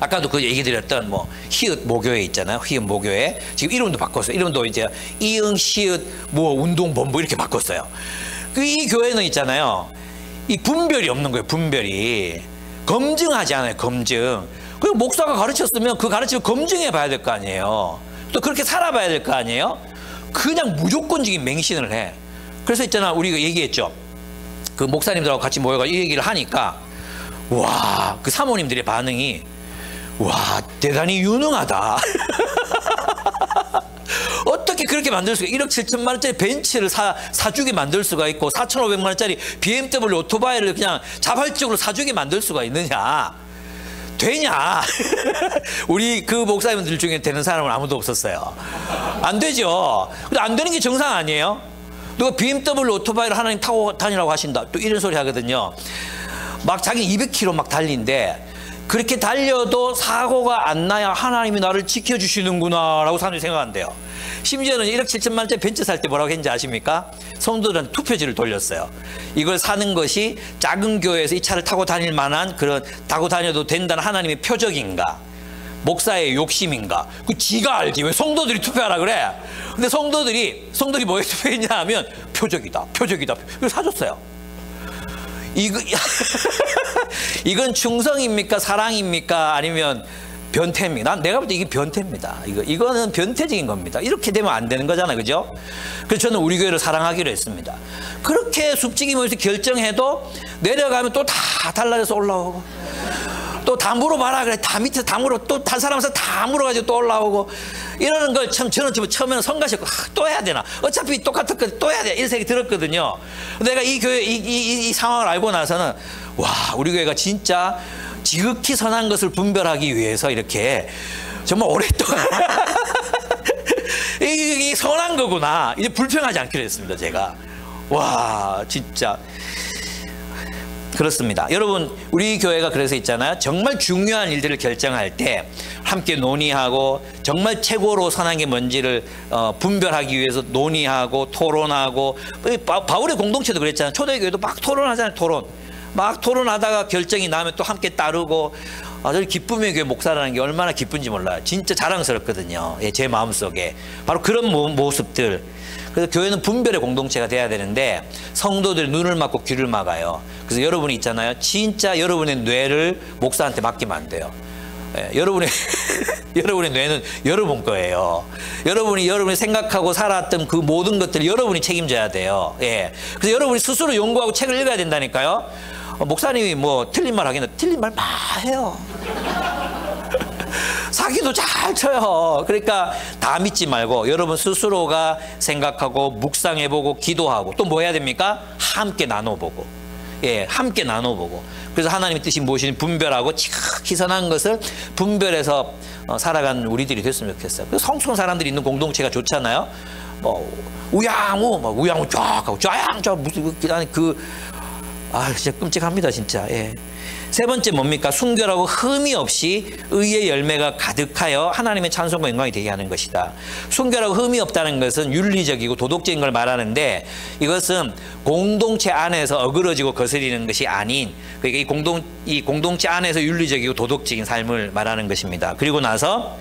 아까도 그 얘기 드렸던 뭐 히읗 모교회 있잖아요. 히읗 모교회 지금 이름도 바꿨어요. 이름도 이제 이응 시읒 뭐 운동본부 이렇게 바꿨어요. 이 교회는 있잖아요. 이 분별이 없는 거예요. 분별이 검증하지 않아요. 검증. 그리고 목사가 가르쳤으면 그 가르침을 검증해 봐야 될 거 아니에요. 또 그렇게 살아봐야 될 거 아니에요. 그냥 무조건적인 맹신을 해. 그래서 있잖아 우리가 얘기했죠. 그 목사님들하고 같이 모여가지고 이 얘기를 하니까 와, 그 사모님들의 반응이 와, 대단히 유능하다. 어떻게 그렇게 만들 수가 1억 7천만 원짜리 벤츠를 사주게 만들 수가 있고 4,500만 원짜리 BMW 오토바이를 그냥 자발적으로 사주게 만들 수가 있느냐. 되냐? 우리 그 목사님들 중에 되는 사람은 아무도 없었어요. 안 되죠. 근데 안 되는 게 정상 아니에요? 누가 BMW 오토바이를 하나님 타고 다니라고 하신다. 또 이런 소리 하거든요. 막 자기 200km 막 달리는데 그렇게 달려도 사고가 안 나야 하나님이 나를 지켜주시는구나 라고 사람들이 생각한대요. 심지어는 1억 7천만 원짜리 벤츠 살 때 뭐라고 했는지 아십니까? 성도들한테 투표지를 돌렸어요. 이걸 사는 것이 작은 교회에서 이 차를 타고 다닐 만한 그런 타고 다녀도 된다는 하나님의 표적인가? 목사의 욕심인가? 그 지가 알지. 왜 성도들이 투표하라 그래? 근데 성도들이 뭐에 투표했냐 하면 표적이다. 표적이다. 그걸 사줬어요. 이건 충성입니까? 사랑입니까? 아니면 변태입니다. 내가 볼 때 이게 변태입니다. 이거는 변태적인 겁니다. 이렇게 되면 안 되는 거잖아요. 그죠? 그래서 저는 우리 교회를 사랑하기로 했습니다. 그렇게 숲지기 모여서 결정해도 내려가면 또 다 달라져서 올라오고 또 다 물어봐라 그래. 다 밑에 다 물어. 또 단 사람에서 다 물어가지고 또 올라오고 이러는 걸 참 저는 처음에는 성가셨고 또 해야 되나? 어차피 똑같은 거 또 해야 돼. 이런 생각이 들었거든요. 내가 이 교회 이 상황을 알고 나서는 와, 우리 교회가 진짜 지극히 선한 것을 분별하기 위해서 이렇게 정말 오랫동안 이게 선한 거구나. 이제 불평하지 않기로 했습니다. 제가. 와, 진짜 그렇습니다. 여러분, 우리 교회가 그래서 있잖아요. 정말 중요한 일들을 결정할 때 함께 논의하고 정말 최고로 선한 게 뭔지를 분별하기 위해서 논의하고 토론하고, 바울의 공동체도 그랬잖아요. 초대교회도 막 토론하잖아요. 막 토론하다가 결정이 나면 또 함께 따르고, 저희 기쁨의 교회 목사라는 게 얼마나 기쁜지 몰라요. 진짜 자랑스럽거든요. 예, 제 마음속에. 바로 그런 모습들. 그래서 교회는 분별의 공동체가 돼야 되는데 성도들이 눈을 막고 귀를 막아요. 그래서 여러분이 있잖아요. 진짜 여러분의 뇌를 목사한테 맡기면 안 돼요. 예, 여러분의 뇌는 여러분 거예요. 여러분이 생각하고 살았던 그 모든 것들을 여러분이 책임져야 돼요. 예. 그래서 여러분이 스스로 연구하고 책을 읽어야 된다니까요. 목사님이 뭐 틀린 말 하겠나? 틀린 말 막 해요. 사기도 잘 쳐요. 그러니까 다 믿지 말고 여러분 스스로가 생각하고 묵상해보고 기도하고 또 뭐 해야 됩니까? 함께 나눠보고. 예, 함께 나눠보고. 그래서 하나님의 뜻이 무엇인지 분별하고 지극히 선한 것을 분별해서 살아가는 우리들이 됐으면 좋겠어요. 그래서 성숙한 사람들이 있는 공동체가 좋잖아요. 뭐 우양우 쫙 하고 쫙 무슨 진짜 끔찍합니다, 진짜. 예. 세 번째 뭡니까? 순결하고 흠이 없이 의의 열매가 가득하여 하나님의 찬송과 영광이 되게 하는 것이다. 순결하고 흠이 없다는 것은 윤리적이고 도덕적인 걸 말하는데 이것은 공동체 안에서 어그러지고 거스리는 것이 아닌, 그러니까 이 공동체 안에서 윤리적이고 도덕적인 삶을 말하는 것입니다. 그리고 나서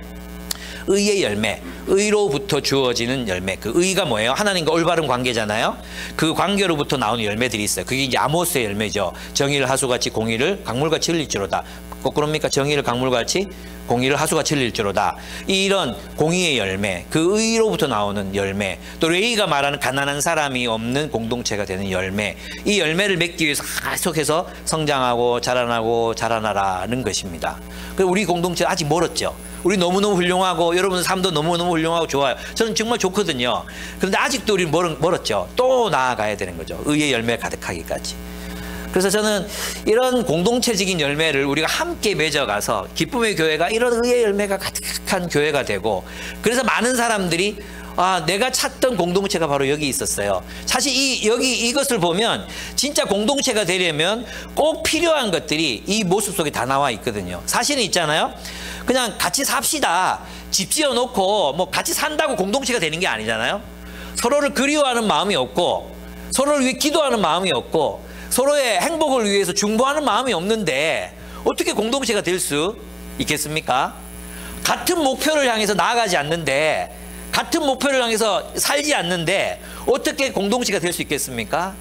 의의 열매, 의로부터 주어지는 열매. 그 의가 뭐예요? 하나님과 올바른 관계잖아요. 그 관계로부터 나오는 열매들이 있어요. 그게 이제 아모스의 열매죠. 정의를 하수같이 공의를 강물같이 흘릴지로다. 거꾸로입니까? 정의를 강물같이 공의를 하수같이 흘릴지로다. 이런 공의의 열매, 그 의로부터 나오는 열매, 또 레이가 말하는 가난한 사람이 없는 공동체가 되는 열매, 이 열매를 맺기 위해서 계속해서 성장하고 자라나라는 것입니다. 그리고 우리 공동체 아직 멀었죠. 우리 너무너무 훌륭하고 여러분 삶도 너무너무 훌륭하고 좋아요. 저는 정말 좋거든요. 그런데 아직도 우리 멀었죠. 또 나아가야 되는 거죠. 의의 열매 가득하기까지. 그래서 저는 이런 공동체적인 열매를 우리가 함께 맺어가서 기쁨의 교회가 이런 의의 열매가 가득한 교회가 되고, 그래서 많은 사람들이 내가 찾던 공동체가 바로 여기 있었어요. 사실 이것을 보면 진짜 공동체가 되려면 꼭 필요한 것들이 이 모습 속에 다 나와 있거든요. 사실은 있잖아요. 그냥 같이 삽시다. 집 지어놓고 뭐 같이 산다고 공동체가 되는 게 아니잖아요. 서로를 그리워하는 마음이 없고, 서로를 위해 기도하는 마음이 없고, 서로의 행복을 위해서 중보하는 마음이 없는데 어떻게 공동체가 될 수 있겠습니까? 같은 목표를 향해서 나아가지 않는데, 같은 목표를 향해서 살지 않는데 어떻게 공동체가 될 수 있겠습니까?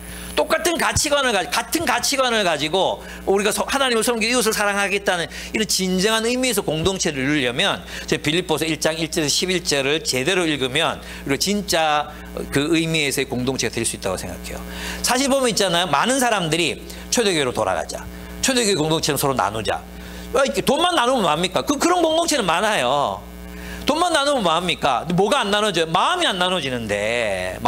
같은 가치관을 가지고 우리가 하나님을 섬기고 이웃을 사랑하겠다는 이런 진정한 의미에서 공동체를 이루려면 빌립보서 1장 1절에서 11절을 제대로 읽으면 우리가 진짜 그 의미에서의 공동체가 될 수 있다고 생각해요. 사실 보면 있잖아요. 많은 사람들이 초대교회로 돌아가자. 초대교회 공동체는 서로 나누자. 돈만 나누면 뭐합니까? 그런 공동체는 많아요. 돈만 나누면 뭐합니까? 뭐가 안 나눠져요? 마음이 안 나눠지는데.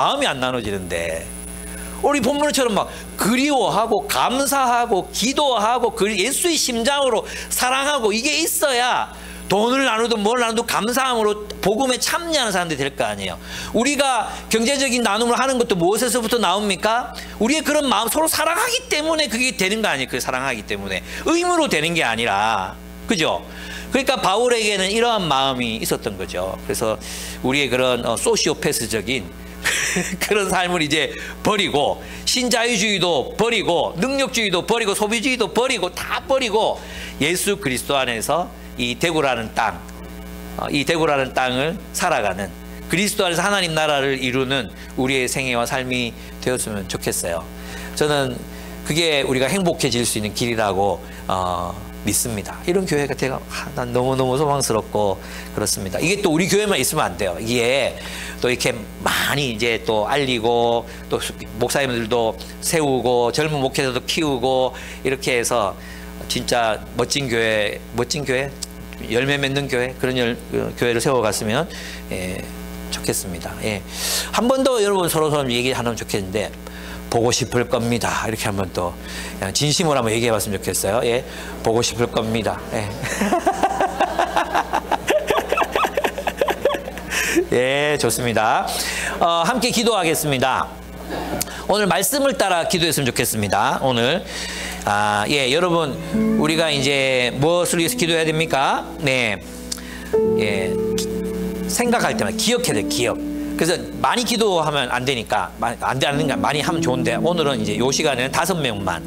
우리 본문처럼 막 그리워하고 감사하고 기도하고 예수의 심장으로 사랑하고 이게 있어야 돈을 나누든 뭘 나누든 감사함으로 복음에 참여하는 사람들이 될 거 아니에요. 우리가 경제적인 나눔을 하는 것도 무엇에서부터 나옵니까? 우리의 그런 마음, 서로 사랑하기 때문에 그게 되는 거 아니에요. 그 사랑하기 때문에 의무로 되는 게 아니라, 그죠? 그러니까 바울에게는 이러한 마음이 있었던 거죠. 그래서 우리의 그런 소시오패스적인 그런 삶을 이제 버리고, 신자유주의도 버리고, 능력주의도 버리고, 소비주의도 버리고, 다 버리고 예수 그리스도 안에서 이 대구라는 땅을 살아가는, 그리스도 안에서 하나님 나라를 이루는 우리의 생애와 삶이 되었으면 좋겠어요. 저는 그게 우리가 행복해질 수 있는 길이라고 믿습니다. 이런 교회가 난 너무너무 소망스럽고 그렇습니다. 이게 또 우리 교회만 있으면 안 돼요. 이게 또 이렇게 많이 이제 또 알리고, 또 목사님들도 세우고, 젊은 목회자도 키우고, 이렇게 해서 진짜 멋진 교회, 열매 맺는 교회, 그런 교회를 세워갔으면 좋겠습니다. 한 번 더 여러분 서로 얘기하면 좋겠는데, 보고 싶을 겁니다. 이렇게 한번 또 그냥 진심으로 한번 얘기해 봤으면 좋겠어요. 보고 싶을 겁니다. 좋습니다. 함께 기도하겠습니다. 오늘 말씀을 따라 기도했으면 좋겠습니다. 오늘 여러분, 우리가 이제 무엇을 위해서 기도해야 됩니까? 생각할 때마다 기억해야 돼요. 기억. 그래서 많이 기도하면 안 되니까, 많이 하면 좋은데, 오늘은 이제 요 시간에는 5명만,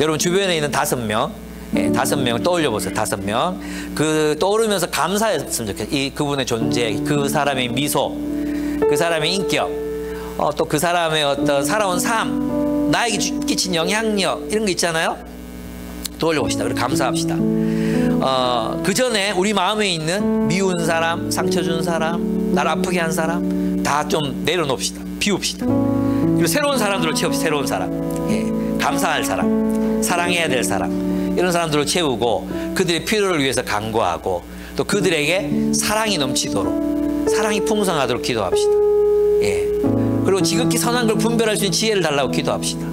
여러분 주변에 있는 5명, 5명 떠올려 보세요. 5명. 떠오르면서 감사했으면 좋겠어요. 그분의 존재, 그 사람의 미소, 그 사람의 인격, 또 그 사람의 어떤 살아온 삶, 나에게 끼친 영향력, 이런 거 있잖아요. 떠올려 봅시다. 그리고 감사합시다. 그 전에 우리 마음에 있는 미운 사람, 상처 준 사람, 나를 아프게 한 사람, 다 좀 내려놓읍시다. 비웁시다. 그리고 새로운 사람들을 채웁시다. 새로운 사람. 감사할 사람, 사랑해야 될 사람, 이런 사람들을 채우고 그들의 필요를 위해서 간구하고, 또 그들에게 사랑이 넘치도록, 사랑이 풍성하도록 기도합시다. 그리고 지극히 선한 걸 분별할 수 있는 지혜를 달라고 기도합시다.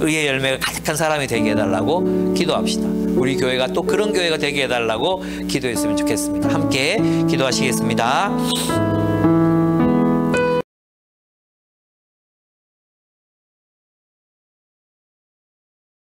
의의 열매가 가득한 사람이 되게 해달라고 기도합시다. 우리 교회가 또 그런 교회가 되게 해달라고 기도했으면 좋겠습니다. 함께 기도하시겠습니다.